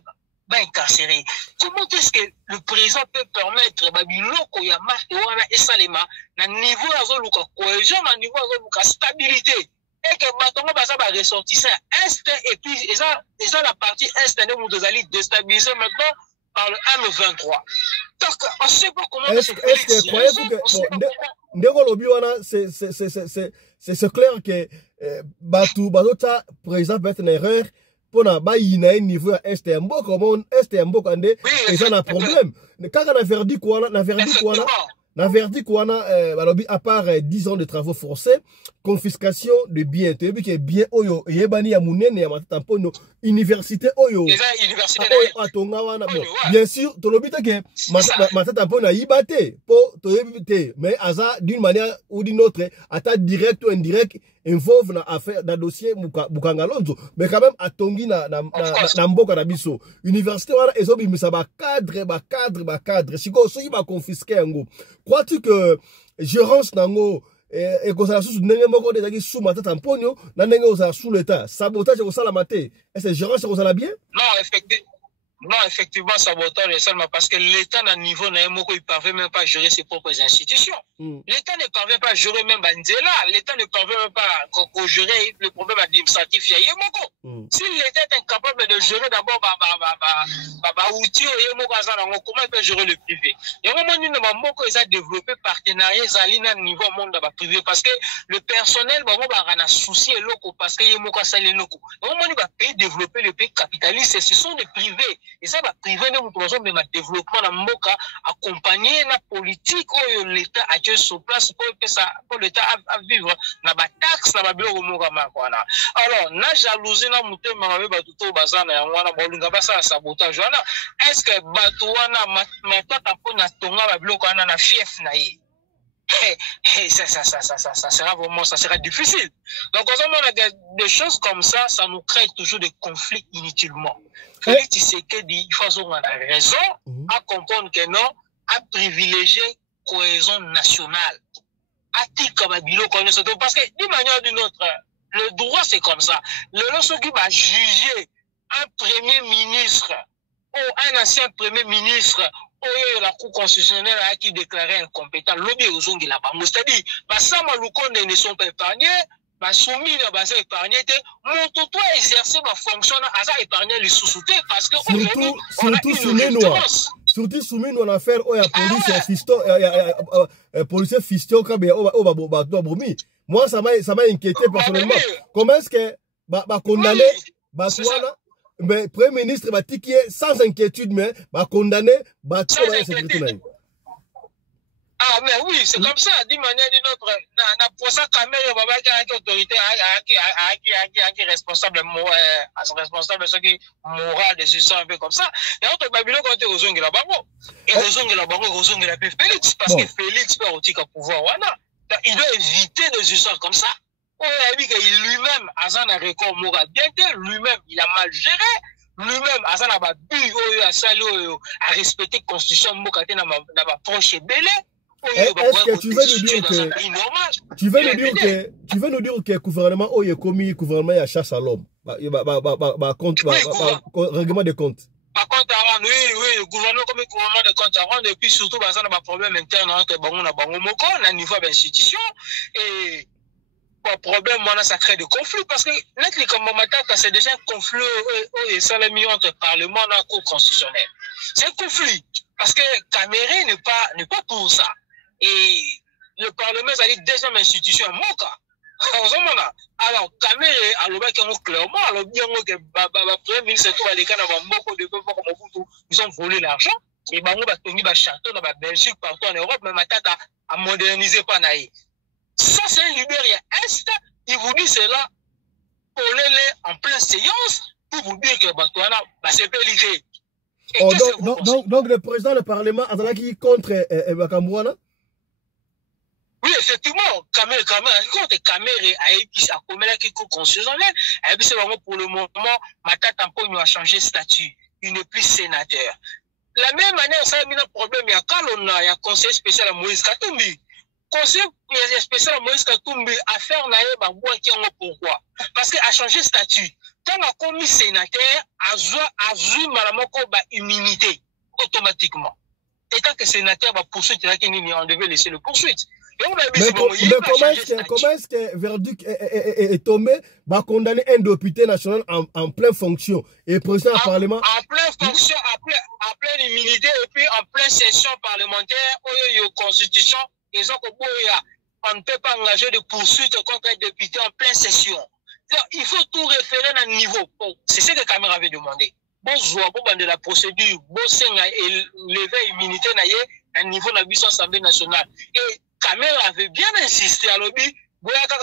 incarcéré. Comment est-ce que le président peut permettre babiloko ya marque et salema na niveau azoluka cohésion na niveau azoluka stabilité et que batongo basa ba ressortissant est et puis ils ont la partie est de Moutozali déstabilisé maintenant par le M23. Donc on sait pas comment est-ce que croyez-vous que c'est clair que Batouta président peut être une erreur pour na ba ina niveau est un beau comme est un beau quand et ça a un problème quand on a verdict quoi na verdict wana à part 10 ans de travaux forcés, confiscation de biens. Tu as vu que bien oyo yebani ya munene ya matata mpono université oyo. Atonga wana bon. Bien sûr, to lobita que matata mpono yibate po to yebite mais aza d'une manière ou d'une autre, ata direct ou indirect involve na affaire na dossier Bukangalonzo, mais quand même atongi na mboka na biso. Université wana ezobimisa ba cadre siko soki ba confisquer yango. Crois-tu que gérance nango et que ça sous ndenge moko de sous matata mponyo na ndenge oza sous l'état sabotage ko sala maté est-ce que gérance ko sala bien? Non, effectivement, sabotage seulement parce que l'État, à niveau, il ne parvient même pas à gérer ses propres institutions. L'État ne parvient pas à gérer même Bandela. L'État ne parvient même pas à gérer le problème administratif. Si l'État est incapable de gérer d'abord outils, comment il peut gérer le privé? Il y a un moment donné, ils ont développé partenariat à niveau monde privé parce que le personnel, il a un souci parce qu'il y a un pays développé, le pays capitaliste, ce sont des privés. Et ça va priver de notre développement dans Mboka, accompagner la politique où l'État a déjà sur place pour l'État à vivre dans la taxe, dans la bio alors, na jalousie na mouté mamabe batuto bazana ya wana bolinga basa sabotage wana est-ce que batuana matata pona tonga ba biloko wana na fief na ye ça sera vraiment, ça sera difficile. Donc, on a des choses comme ça, ça nous crée toujours des conflits inutilement. Félix Tshisekedi, il faut qu'on a raison à comprendre que non, à privilégier cohésion nationale. À titre parce que d'une manière ou d'une autre, le droit c'est comme ça. Le lorsqu'il qui va juger un premier ministre ou un ancien premier ministre, la Cour constitutionnelle a qui déclaré incompétent, l'objet aux ongles là-bas. C'est-à-dire, ça, les ne sont pas épargnés, soumis à ça épargné, mon toto a exercé ma fonction à épargner les sous-soutés parce que surtout soumis nous en affaire où il y a police fiston, policier fiston comme moi ça m'a inquiété personnellement. Comment est-ce que condamné mais Premier ministre va tiquer sans inquiétude, mais va condamner, va tuer la sécurité. Ah, mais oui, c'est comme ça, d'une manière ou d'une autre. Pour ça, quand même, il y a une autorité qui est responsable de ce qui est moral, des histoires un peu comme ça. Et entre Babylone, quand tu es aux ongles là-bas, et aux ongles là-bas, aux ongles là-bas, Félix, parce que Félix peut aussi pouvoir, voilà. Il doit éviter des histoires comme ça. On a dit qu'il lui-même, Azan a record moral bien lui-même, il a mal géré. Lui-même, Azan a respecté la constitution Mokate dans ma proche belé. Est-ce que tu veux nous dire que le gouvernement est commis gouvernement à chasse à l'homme, règlement de compte? Par contre, oui, le gouvernement comme le gouvernement de compte à rendre, et puis surtout, il y a un problème interne entre Bango et niveau d'institution. Et le problème, ça crée des conflits parce que c'est déjà un conflit et ça l'a mis entre le Parlement et la Cour constitutionnelle. C'est un conflit parce que Caméré n'est pas pour ça. Et le Parlement, c'est la deuxième institution, Moka. Alors, Caméré, clairement, alors bien que le Premier ministre ils ont volé l'argent. Et Bango va tenir château dans la Belgique, partout en Europe, mais Matata a modernisé Panaï. Ça, c'est un Libéria Est. Il vous dit cela pour les en pleine séance pour vous dire que Batouana, c'est péliqué. Donc, le président du Parlement a dit contre Bakambouana? Oui, effectivement, contre Caméré, a commis la Cour constitutionnelle, pour le moment, Matata Mponyo a changé de statut. Il n'est plus sénateur. La même manière, ça a mis un problème. Il y a un conseiller spécial à Moïse Katumbi. Conseil spécial Moïse Katumbi a fait pourquoi? Parce qu'il a changé de statut. Quand on a commis sénateur, a immunité automatiquement. Et tant que sénateur va poursuivre, on devait laisser le poursuite. Mais comment est-ce que verdict est tombé, va condamner un député national en pleine fonction et président du Parlement? En pleine fonction, en pleine immunité et puis en pleine session parlementaire, où il y a une constitution. On ne peut pas engager de poursuites contre un député en pleine session. Il faut tout référer à un niveau. C'est ce que Caméré avait demandé. Bon, de la procédure, bon, lever l'immunité, à niveau de la Assemblée nationale. Et Kamel avait bien insisté à l'objet. Vous devez faire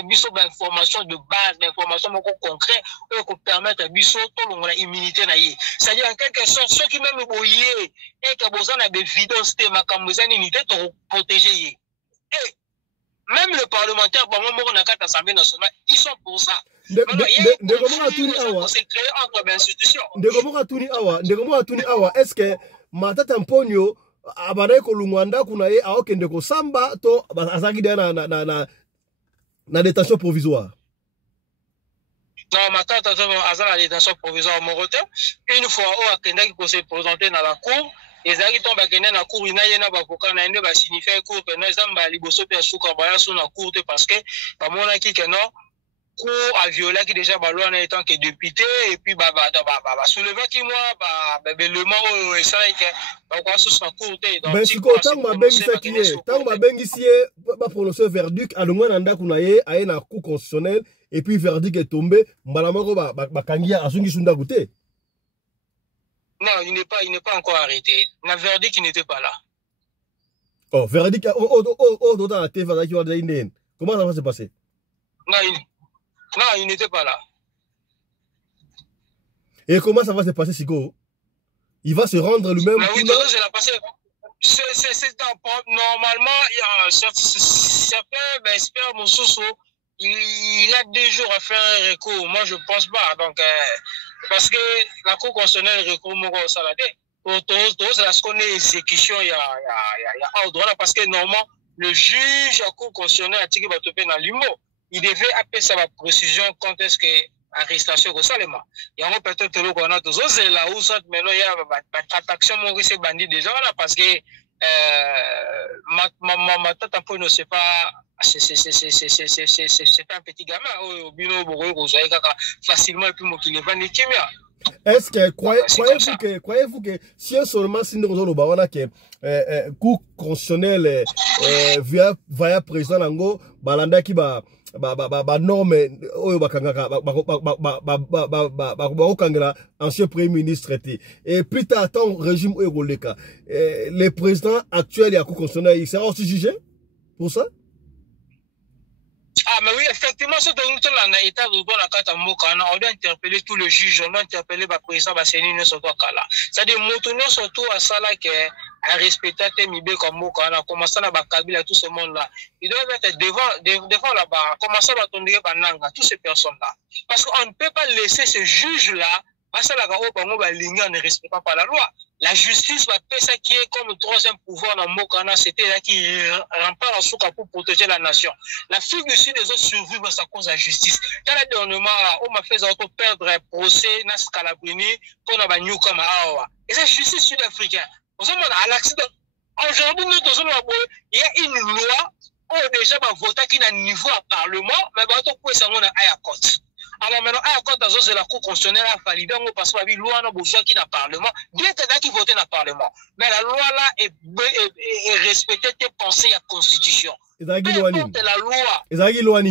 une information de base, d'information concrète pour permettre à Bisso de l'immunité. C'est-à-dire, en quelque sorte, ceux qui même voyaient et qui ont besoin de vidéos, c'était ma unité pour protéger. Et même les parlementaires, l'Assemblée nationale, ils sont pour ça. C'est créé entre institutions. Est-ce que Matata Mponyo abanaye kolungwanda kuna ye aokende ko samba to azaki na détention provisoire? Non, Matata azala la détention provisoire Morote. Une fois où akendaki ko se présenter dans la cour, ezaki tomba kende na cour ina yena bakoka na ende ba signifier cour que no ezamba liboso pe suka baya sur na cour parce que ba mona ki que non cour a violé qui déjà ba loi en étant que député et puis ba soulever qui moi le mot et ça que ba quoi sur sa cour donc ben siko tant ma bengisi ba prononcer verdict alongwa na ndako na ye aye na cour constitutionnelle et puis verdict est tombé mbala moko ba kangia asungi sunda goûter. Non, il n'est pas encore arrêté. Le verdict n'était pas là. Oh, verdict dans la TV comment ça va se passer? Non, il n'était pas là. Et comment ça va se passer, Siko? Il va se rendre lui-même. Oui, c'est la passé. Normalement, il y a certains experts, mon sousou, il a 2 jours à faire un recours. Moi, je ne pense pas. Donc, parce que la Cour constitutionnelle recours au Saladé. Pour tous, là, ce qu'on est exécution, il y a ordre là, parce que normalement, le juge à Cour constitutionnelle a tiré batopé dans l'humour. Il devait appeler ça la précision quand est-ce que arrestation au Salema. Il y a peut-être le qu'on a tous c'est là où ça maintenant il y a attaction mon risque bandit déjà là parce que ma tête un peu ne sait pas c'est un petit gamin au bino bogo facilement et puis moi qui les vend kimia. Est-ce que croyez-vous que si seulement si nous avons bawana que cour constitutionnelle via président nango balanda ki ba norme oyo bakangaka bakangela ancien premier ministre et plus tard tant régime oyo koleka le président actuel ya cour constitutionnelle il sera aussi jugé pour ça? Ah, mais oui, effectivement, ce dont nous avons été on doit interpeller tous les juges, on doit interpeller le président Bassénine surtout à Kala. C'est-à-dire, nous surtout à ça là à respecter Temibé comme Mokana, commencer à Bakabila, tout ce monde-là. Ils doivent être devant là-bas, commencer à attendre Bananga, toutes ces personnes-là. Parce qu'on ne peut pas laisser ce juge-là, parce que la ne respecte pas la loi. La justice va faire ça qui est comme le 3e pouvoir dans Mokana, c'était là qui rempart la souka pour protéger la nation. La fille dessus des autres survivent à cause de la justice. Dans le dernièrement, on m'a fait perdre un procès dans Scalabrini pour la New comme Awa. Et c'est justice sud-africaine. À l'accident, aujourd'hui, il y a une loi où déjà voter qui n'a niveau à Parlement, mais on a à côté. Alors maintenant, à côté de la Cour constitutionnelle a validé parce que la loi n'a besoin qu'il y ait un Parlement, bien que qui vote dans le Parlement. Mais la loi là est respectée, tes pensées à la Constitution. Peu importe la loi. Et la loi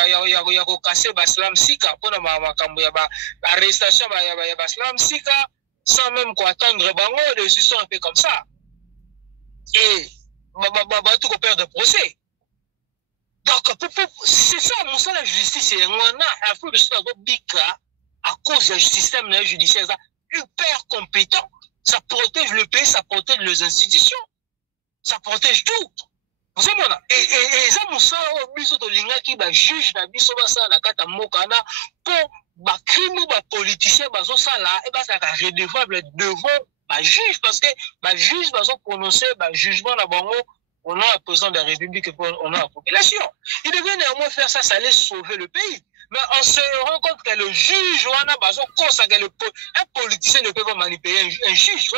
ya ko casser baslam sika pour makambo ya ba arrestation ya baslam sika sans même quoi attendre bango des histoires un peu comme ça. Et tout qu'on perd de procès. Donc, c'est ça, mon seul la justice, c'est on a un peu de ça à cause du système judiciaire hyper compétent. Ça protège le pays, ça protège les institutions, ça protège tout. Vous savez, et ça, mon seul biso de linga qui va juge na biso ça na kata mokana pour ba crime ba politicien bazo ça là et ça redevable devant ba juge parce que ba juge bazo prononcer ba jugement na bango. On a un président de la République et on a la population. Il devait néanmoins faire ça, ça allait sauver le pays. Mais on se rend compte que le juge, un politicien ne peut pas manipuler un juge.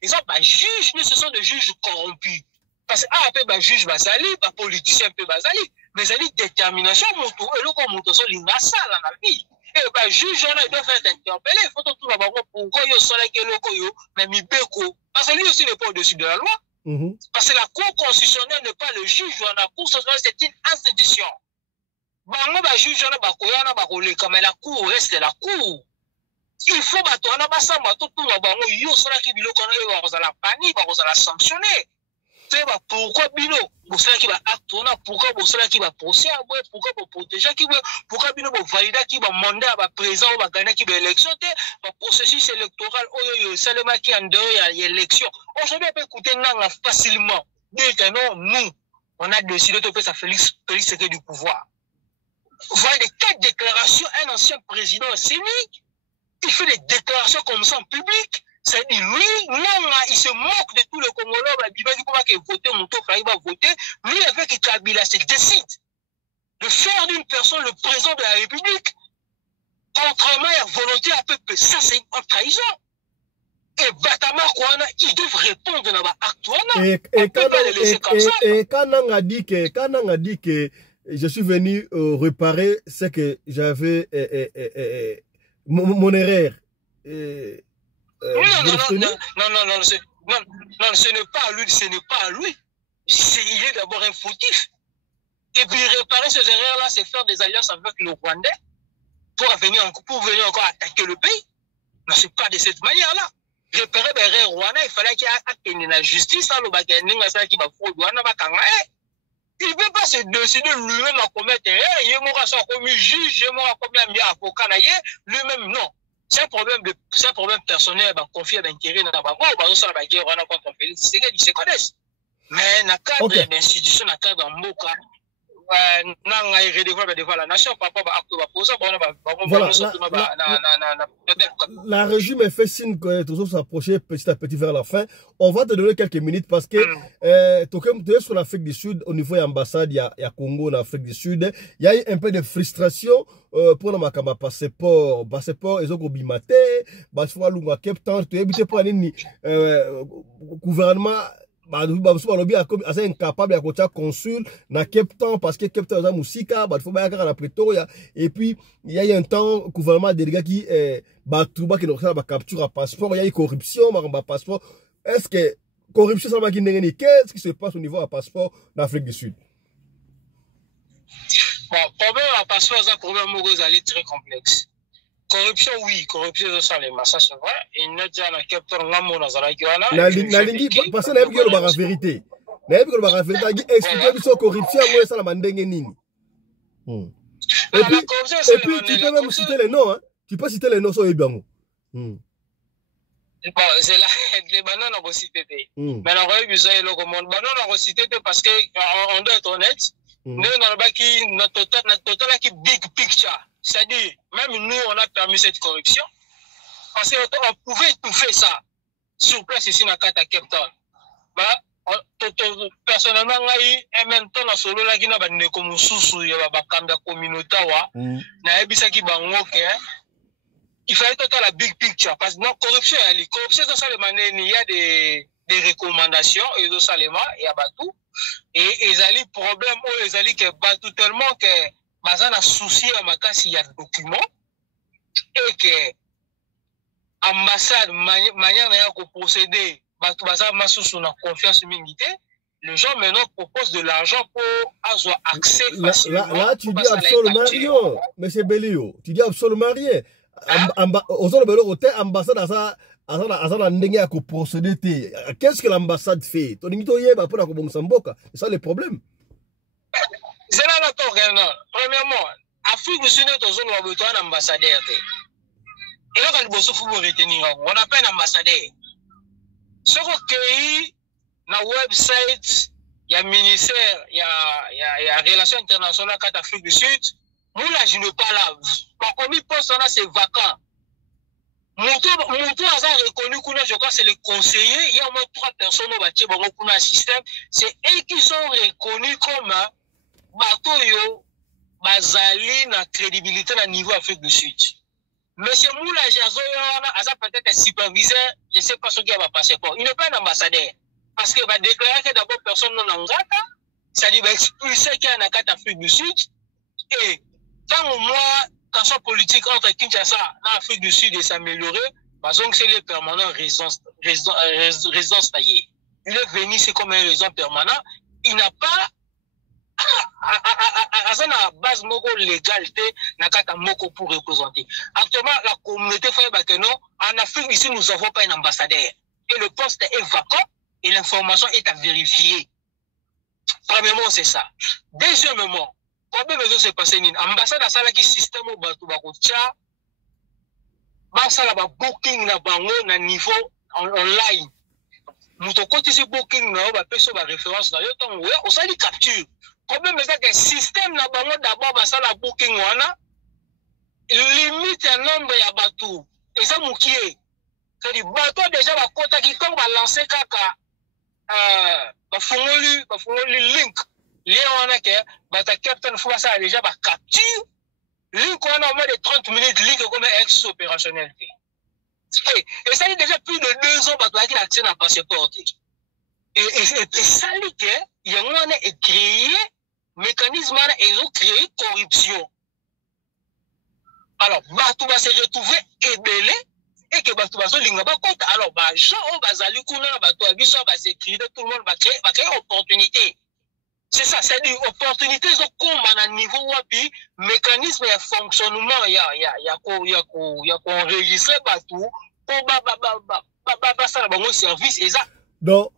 Ils ont pas juge, mais ce sont des juges corrompus. Parce que un juge basali, un politicien peut basali, mais il y a détermination, et le sont les nassas dans la vie. Et le juge, il doit faire interpeller. Il faut tout d'abord pourquoi il y a soleil qui est le mais parce que lui aussi n'est pas au-dessus de la loi. Parce que la Cour constitutionnelle n'est pas le juge, la Cour constitutionnelle c'est une institution. Mais la Cour reste la Cour. Il faut bato wana basamba to tunga bango yo sala ki biloko na yo bazala pani bazala sanctionner. C'est pourquoi bino bosala ki ba acte wana pourquoi bosala ki ba procès pourquoi ba protéger ki pourquoi bino ba valider ki ba mandat ba président ba gagner ki ba élection te ba processus électoral oyo salema ki en dehors ya élection. Aujourd'hui peut écouter nanga facilement. Dire que non nous on a décidé de faire ça Félix Tshisekedi du pouvoir. Voilà des 4 déclarations un ancien président cynique. Il fait des déclarations comme ça en public. C'est dit, lui, non, il se moque de tout le Congolais. Il va dire voter, il va voter. Lui, avec Kabila, c'est décide de faire d'une personne le président de la République, contrairement à la volonté à peuple. Ça, c'est une trahison. Et Batama Kouana, ils doivent répondre dans l'acte. Et Kanang a dit que je suis venu réparer ce que j'avais mon erreur. Non, ce n'est pas à lui, il est d'abord un fautif. Et puis réparer ces erreurs-là, c'est faire des alliances avec le Rwandais pour venir encore attaquer le pays. Non, c'est pas de cette manière-là. Réparer les erreurs Rwandais, il fallait qu'il y ait la justice, il ne peut pas se décider lui-même à commettre erreur, il est comme juge, il est comme avocat, lui-même non. C'est un problème personnel, confier d'intérêt dans la guerre contre Félix Tshisekedi, ils se connaissent. Mais dans le cadre d'institution, dans le cadre d'Amboka, la régime est fait signe que tout ça s'approchait petit à petit vers la fin. On va te donner quelques minutes parce que sur l'Afrique du Sud, au niveau de l'ambassade, il y a Congo, l'Afrique du Sud, il y a eu un peu de frustration pour le makamba passeport, ils ont bimate, basfwa Cape Town, tu es pour un gouvernement. Assez incapable de côté consul na Cape Town parce que Cape Town a musika faut ba la Pretoria et puis il y a eu un temps gouvernement délégué qui qui nous capture à passeport il y a eu corruption ma passeport est-ce que corruption ça va qui n'est qu'est-ce qui se passe au niveau à passeport d'Afrique du Sud? Bon, problème à passeport c'est un problème très complexe. Corruption, oui, corruption, ça les massages, c'est vrai. Et nous avons un capteur Namo Nazarakiwana. La ligne, parce que nous avons la vérité. Nous avons la vérité. Expliquez-nous sur corruption, moi, ça la mandenge nini. Et puis, tu peux même citer les noms, hein. Tu peux citer les noms sur Ebiango. Bon, c'est là, les bananes ont cité. Mais on a eu besoin de le bananes ont cité parce qu'on doit être honnête. Nous, notre total qui big picture. C'est-à-dire, même nous, on a permis cette corruption. Parce qu'on pouvait étouffer ça sur place ici dans Kata Cape Town. Personnellement, en même temps, solo la Guinée, comme sous il y a la communauté, il fallait total la big picture. Parce que la corruption, c'est ça le manière, il y a des recommandations, et de ça, il y a tout. Et ils ont des problèmes, ils ont des tellement que Bazan a souci à ma casse, il y a des documents et que l'ambassade, manière de procéder, Bazan m'a sous la confiance militaire. Les gens maintenant proposent de l'argent pour avoir accès facilement. Là, tu dis absolument rien, monsieur Bellio. Tu dis absolument rien. Aux autres Bello, l'ambassade a procéder. Qu'est-ce que l'ambassade fait? C'est ça le problème. C'est là notre regard. Premièrement, Afrique du Sud est dans zone où on a un ambassadeur. Et là, quand il faut retenir, on n'a pas un ambassadeur. Ce qu'on dans le website, il y a ministère, il y a relations internationales avec l'Afrique du Sud. Nous, là, je ne pas là. Par contre, il pense que c'est vacant. Moutou a reconnu que je crois que c'est les conseillers. Il y a au moins 3 personnes qui ont un système. C'est eux qui sont reconnus comme Batoyo, Bazali, na crédibilité à niveau Afrique du Sud. Monsieur Moula Jazoyo, a peut-être un superviseur, je ne sais pas ce qui va passer pour. Il n'est pas un ambassadeur. Parce qu'il va déclarer que d'abord personne n'a un gata, c'est-à-dire qu'il va expulser qu'il y a un Afrique Afrique du Sud. Et tant au moins, tension politique entre Kinshasa et l'Afrique du Sud et s'améliorer, parce que c'est les permanents résidence taillée. Il est venu, c'est comme un résident permanent. Il n'a pas à la base moko légalité na kata moko pour représenter. Actuellement la communauté fait que non, en Afrique ici nous n'avons pas un ambassadeur et le poste est vacant et l'information est à vérifier. Premièrement c'est ça. Deuxièmement, combien de choses se passent ni ambassade à ça qui système au batu bakotia ba ça la booking na bango na niveau online. Nous côté ce booking na ba peso ba référence na yo tant ouais on sali capture. Combien de ça que système na bango d'abord ba ça la booking wana limite un nombre ya batu et ça mukie. C'est du bateau déjà ba kota qui comme ba lancer kaka ba fongoli link lien wana que ba ta captain fois ça déjà ba capture link wana au moins de 30 minutes link comme ex opérationnel. Et ça y est déjà plus de 2 ans ba qui l'accès na passeport. Et ça li que il y a un est créé mécanisme et ils ont créé corruption. Alors bato va se retrouver ébélé et que bato va se linga ba compte alors ba gens on bazali kuna bato abiso ba sécurité tout le monde va créer opportunité. C'est ça, c'est une opportunité zo komba na niveau wapi mécanisme ya fonctionnement ya ko enregistrer bato pour ba ça na bango service et ça. Donc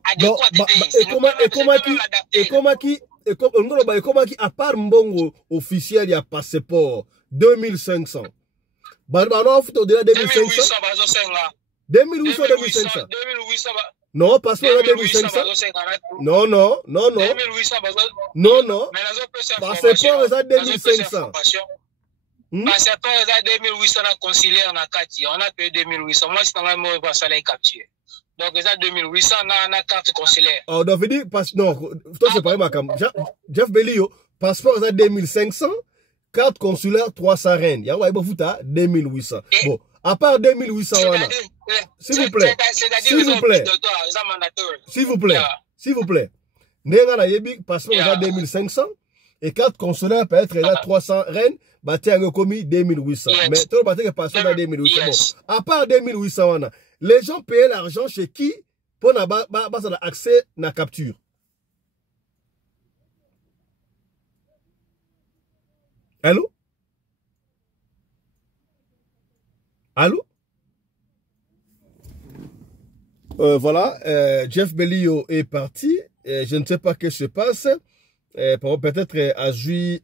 et comment qui à part mbongo officiel il y a passeport 2500 bah non faut au-delà 2500 2800 2500 non passeport 2500 non 2800 passeport ça 2500 passeport ça 2800 na consulaire na kati on a payé 2800 moi c'est quand même pas ça les capture. Donc, ça 2800 na carte consulaire. Oh, donc, veut dire, non, toi, c'est pareil, ma cam. Jeff Belio, passeport, ça 2500, carte consulaire, 300 rennes. Y'a ouais, bon, fouta, 2800. Bon, à part 2800, s'il vous plaît, N'enga yebi, passeport, ça 2500, et carte consulaire, peut être, là, 300 rennes, bah, tiens, commis 2800. Mais, toi, bah, t'es passeport, à 2800. Bon, à part 2800, les gens payaient l'argent chez qui pour avoir accès à la capture. Allô? Allô? Voilà, Jeff Belio est parti. Je ne sais pas ce qui se passe. Peut-être a eu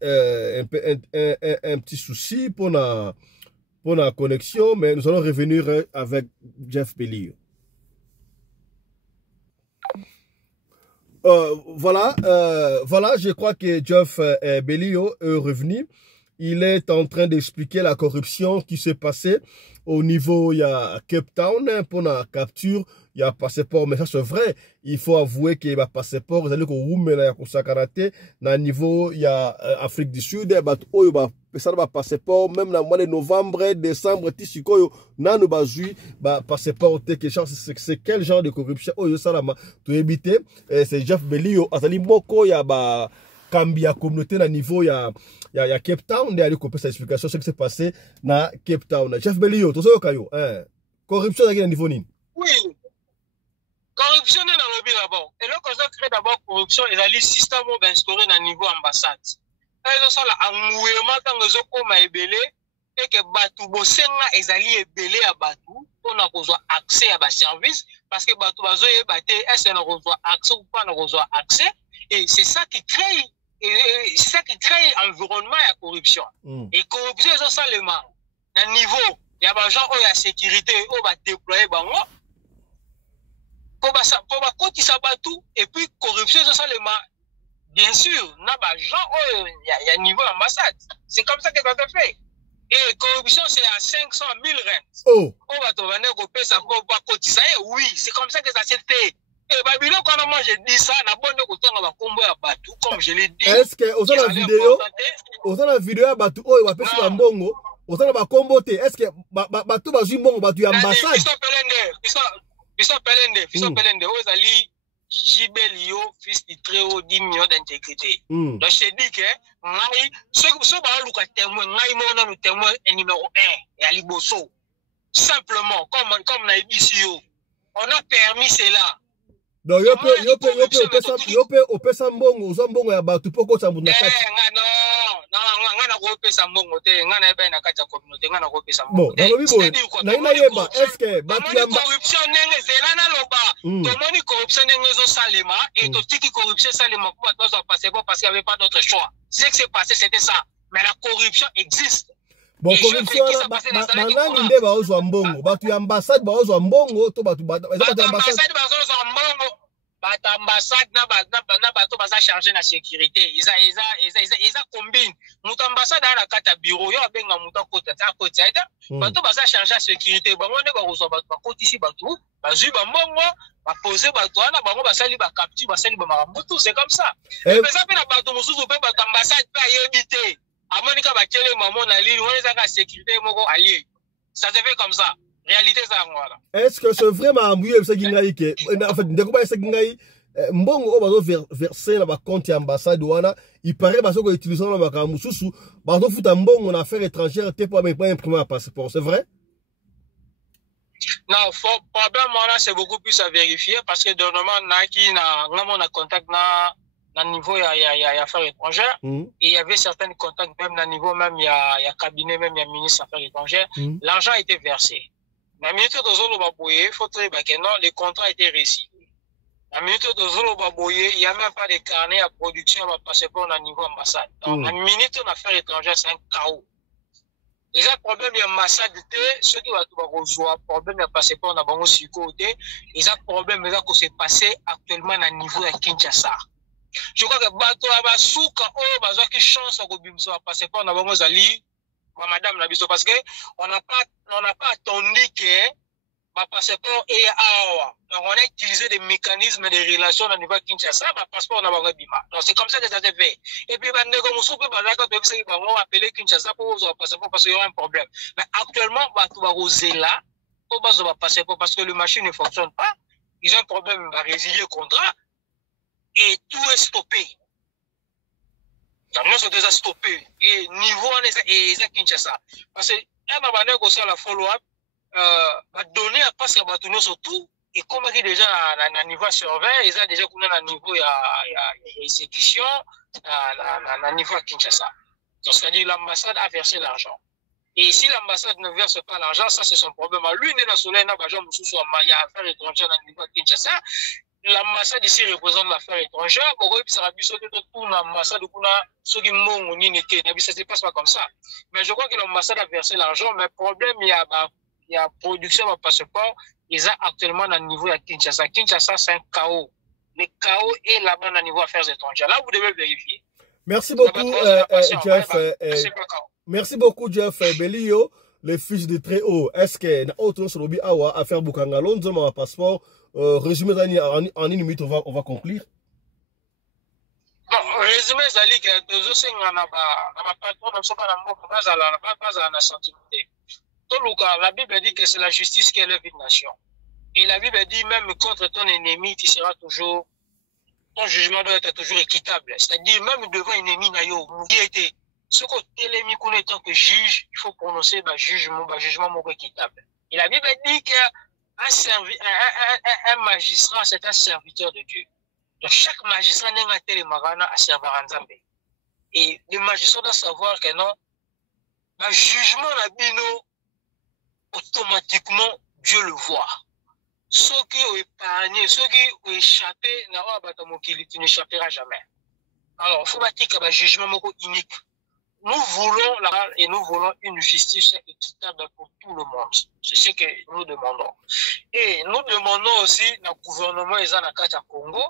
un petit souci pour la connexion, mais nous allons revenir avec Jeff Belio. Voilà, je crois que Jeff Belio est revenu. Il est en train d'expliquer la corruption qui s'est passée au niveau, il y a Cape Town pour la capture, il y a passeport, mais ça c'est vrai. Il faut avouer qu'il y a passeport, vous allez au niveau, il y a Afrique du Sud, il y a passeport, même le mois de novembre, décembre, passeport, c'est quel genre de corruption? C'est Jeff Belio, il y a Cambia communauté na niveau ya Cape Town on est allé couper sa explication ce qui s'est passé na Cape Town. Jeff Belio to so kayo corruption à niveau ni oui corruption na lobby d'abord et là quand on crée d'abord corruption et la système va instaurer na niveau ambassade et ça la engouement tant que koma ebele et que batu bosenga ezali ebele ya batu pour na kozwa accès à ba service parce que batu bazo yebate est-ce que na kozwa accès ou pas na kozwa accès et c'est ça qui crée environnement à corruption. Et corruption, c'est seulement à niveau, il y a des gens qui ont la sécurité, qui va déployer, pour côté ça tout, et puis corruption, c'est seulement, bien sûr, il y a des gens il y a niveau ambassade. C'est comme ça que ça se fait. Et corruption, c'est à 500 000 rentes. Oh! On va te venir couper ça pour cotiser. Oui, c'est comme ça que ça s'est fait. Et Babylone, quand moi j'ai dit ça, on a bon de côté, on va combo à Batou, comme je l'ai dit. Est-ce que, aux la vidéo à Batou, oh, il va faire sur un bongo, aux la combo, est-ce que Batou va jouer bongo, Batou ambassade? Ils sont pelende, aux alliés, Jibelio, fils du très haut, 10 millions d'intégrité. Donc, je dis que, ceux qui sont là, témoin, nous témoin numéro 1, et Ali Bosso. Simplement, comme on a dit ici, on a permis cela. Donc yo pe opesa mbongo oza mbongo ya bato po ko sambunda kati. Nga na ko pesa mbongo te, nga na eba na kati ya communauté, nga na ko pesa Bon, mbongo. na ina yeba est-ce que bato ya corruption ndenge zela na loba. Tomoni corruption ndenge zo salema et to tiki corruption salema pour bato zo passer parce qu'il y avait pas d'autre choix. Ce qui s'est passé c'était ça. Mais la corruption existe. Bon, corruption banani nde baozwa mbongo, bato ya ambassade baozwa mbongo to bato ambassade bazozwa mbongo. Bato ambassade na bato baza chargé na sécurité. Ils combine. Mutu ambassade na kata bureau yo abenga mutu akota ata. Bato baza chargé na sécurité. Bango nde bazozwa bato bakotisi bato, bazwi ba mbongo, ba poser bato wana bango basali ba capture, basali ba marambutu, c'est comme ça. Et pesa pe na bato mususu pe bato ambassade pe ayebite. Amonika bakele maman na ligne, on les a la sécurité moko allié. Ça se fait comme ça. Réalité ça voilà. Est-ce que c'est vraiment embrouillé ce gingai que en fait ndeko ba ce gingai mbongo o bazo verser na ba compte ambassade wana, il paraît bazo ko utiliser na ba ka mususu, bazo futa mbongo na affaires étrangères te pour pas imprimer un passeport, c'est vrai? Non, problème là c'est beaucoup plus à vérifier parce que normalement na qui na ngamo na contact na niveau il y a affaires étrangères et il y avait certains contacts même à niveau même il y a cabinet même il y a ministre affaires étrangères l'argent a été versé la minute de zolo baboye faut très que non les contrats étaient réussis la minute de zolo baboye il y a même pas de carnet à production à passeport à niveau ambassade donc la minute d'affaires étrangères c'est un chaos déjà problème il y a ambassade ceux qui va tout rejoindre problème il y a passeport na bango sur côté ils a problème mais ça que c'est passé actuellement à niveau à Kinshasa. Je crois que bato abasuka o bazwa ki chance ko bimso passeport na bango zali madame na biso parce que on n'a pas attendu que ba passeport et awa donc on a utilisé des mécanismes de relations au niveau Kinshasa ba passeport na bango bima donc c'est comme ça que ça se fait et puis bande ko musu pe bazaka to bisa bango appeler Kinshasa pour avoir passeport parce qu'il y a un problème mais actuellement bato ba rozela o bazwa passeport parce que le machine ne fonctionne pas ils ont un problème à résilier le contrat et tout est stoppé. Nous sommes déjà stoppés. Et niveau et Kinshasa. Parce que un abonné comme ça la follow-up, donner à passer à bâtonner surtout et comme il déjà à niveau surveille, ils ont déjà qu'on a un niveau il y a exécution à niveau Kinshasa. Donc c'est-à-dire l'ambassade a versé l'argent. Et si l'ambassade ne verse pas l'argent, ça c'est son problème. Lui, il est dans soleil, il y a affaire étrangère à niveau Kinshasa. L'ambassade ici représente l'affaire étrangère. Pourquoi il sera bis tout l'ambassade ou ceux qui m'ont n'était. Ça se passe pas comme ça. Mais je crois que l'ambassade a versé l'argent. Mais le problème, il y a production de passeport. Ils ont actuellement à niveau à Kinshasa. Kinshasa, c'est un chaos. Le chaos est là-bas à niveau affaires étrangères. Là, vous devez vérifier. Merci beaucoup, Jeff. Merci beaucoup, Jeff Belio, le fils de très haut. Est-ce que na autre sur lobby awa affaire Bukanga Lonzo ma passeport résumé en une minute on va conclure. Bon, résumé zali que deux senga na ba patron na soka na moko bazala na sentimité. Tout la Bible dit que c'est la justice qui élève une nation. Et la Bible dit même contre ton ennemi, tu seras toujours ton jugement doit être toujours équitable. C'est-à-dire même devant un ennemi na yo, qui était ce côté l'ennemi qu'on est tant que juge, il faut prononcer un jugement équitable. Et la Bible dit que un magistrat, c'est un serviteur de Dieu. Donc chaque magistrat n'est pas tel magana à servir en Zambie. Et le magistrat doit savoir que non, le jugement la bino, automatiquement, Dieu le voit. Ceux qui ont épargné, ceux qui ont échappé, tu n'échapperas jamais. Alors, il faut bâtir un jugement unique. Nous voulons une justice équitable pour tout le monde. C'est ce que nous demandons. Et nous demandons aussi le gouvernement de Congo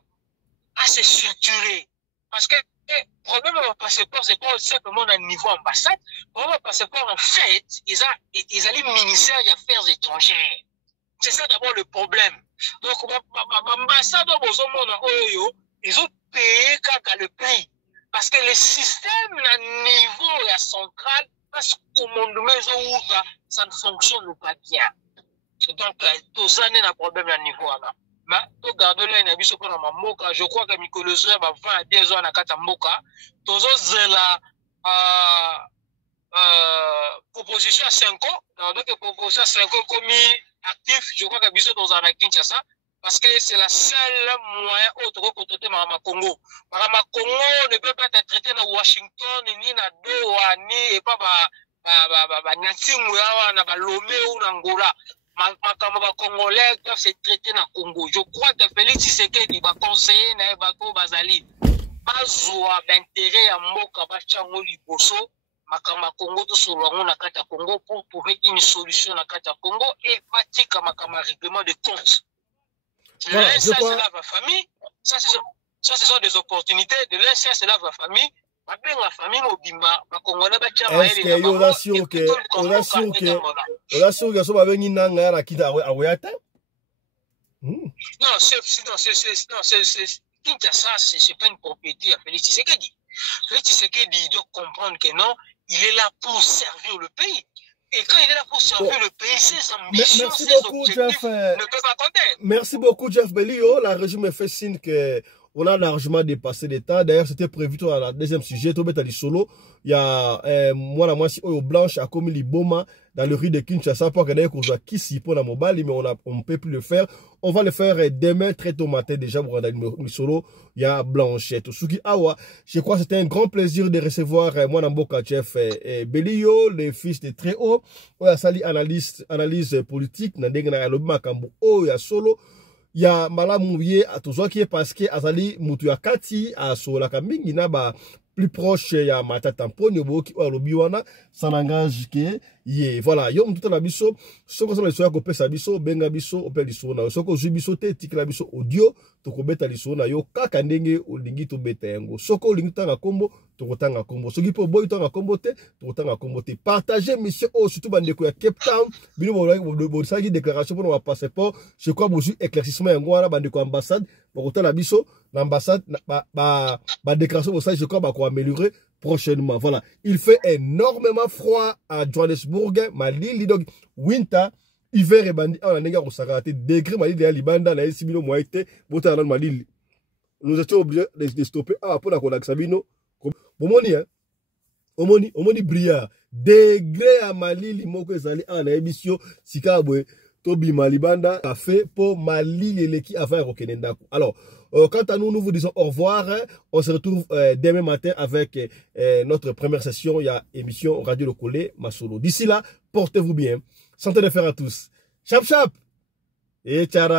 à se structurer. Parce que le problème de passeport, ce n'est pas simplement à niveau ambassade. Le problème de passeport, en fait, ils ont le ministère des Affaires étrangères. C'est ça d'abord le problème. Donc, l'ambassade, ils ont payé le prix. Parce que le système, à niveau central, parce que ça ne fonctionne pas bien. Donc, tout ça n'est pas un problème à niveau là. Mais, regardez là, je crois que Mikolozo va 20 à 10 ans à Katamboka. Tous la proposition à 5 ans. Donc, proposition à 5 ans commis actif, je crois que Biso dans un Kinshasa. Parce que c'est la seule moyen autre pour traiter ma Congo. Ma Congo ne peut pas être traité dans Washington, ni na Doha, ni pas na Lomé ou Angola. Ma Congolais doivent se traiter dans Congo. Je crois que Félix Tshisekedi va conseiller na Bako Bazali. Bazwa d'intérêt à Moka Bachango Liboso. Ma Congo to solongo na kata Congo pour trouver une solution na kata Congo et pratique ma règlement de compte. Voilà, ça, c'est la famille. Ça, ce sont des opportunités. De l'un, c'est la famille. La famille, est-ce que on assure que non, c'est pas une propriété à Félix Tshisekedi. Félix Tshisekedi, il doit comprendre que non, il est là pour servir le pays. Et quand il est là pour servir le pays, ses ambitions, ses objectifs ne peuvent pas compter. Merci beaucoup, Jeff Belio. La régie me fait signe que on a largement dépassé le temps. D'ailleurs, c'était prévu dans la deuxième sujet. Solo. Il y a moi si au blanche à comme Liboma dans le riz de Kinshasa pour regarder qu'on soit qui s'y pour la mobile, mais on ne peut plus le faire. On va le faire demain très tôt matin déjà pour regarder le solo. Il y a Blanchette. Suki Awa. Je crois que c'était un grand plaisir de recevoir moi Namboka Jeff Belio, le fils de très haut. On a sali analyse politique. Nandengana Lobima Kambo. Oh, il y a solo. Il y a Malamouye à tout ça qui est parce que Azali Mutuyakati à Solaka Mingi na ba plus proche ya Matata Mponi Boki ou Alobiwana ça n'engage que yé voilà yo mtuta na biso soko so leso ya ko pesa biso benga biso opeli so na soko zubiso te tikila biso audio to ko beta liso na yo kaka ndenge olingi to beta yango soko olingi tanga kombo to kotanga kombo soki po boy tanga kombo te to kotanga kombo te partager mission au surtout bandeko ya Cape Town bino bo saki déclaration pour nos passeport je crois bozu éclaircissement yango wana bandeko ambassade pour kotala biso l'ambassade ba déclaration pour ça je crois ba ko améliorer prochainement. Voilà, il fait énormément froid à Johannesburg, Mali, donc winter, hiver et bandi, on a négé au Sarate, degré Mali de Libanda, na Sibino Moïte, Botan Mali. Nous étions obligés de stopper pour la Kodak Sabino. Bomoni, hein, Omoni Bria, degré à Mali, Limoko Zali, en émission, Sikabwe, Tobi Malibanda, café pour Mali, les qui avaient Rokenendaku. Alors, quant à nous, nous vous disons au revoir. On se retrouve demain matin avec notre première session. Il y a émission Radio Le Collet, Masolo. D'ici là, portez-vous bien. Santé de fer à tous. Chap chap. Et tchara.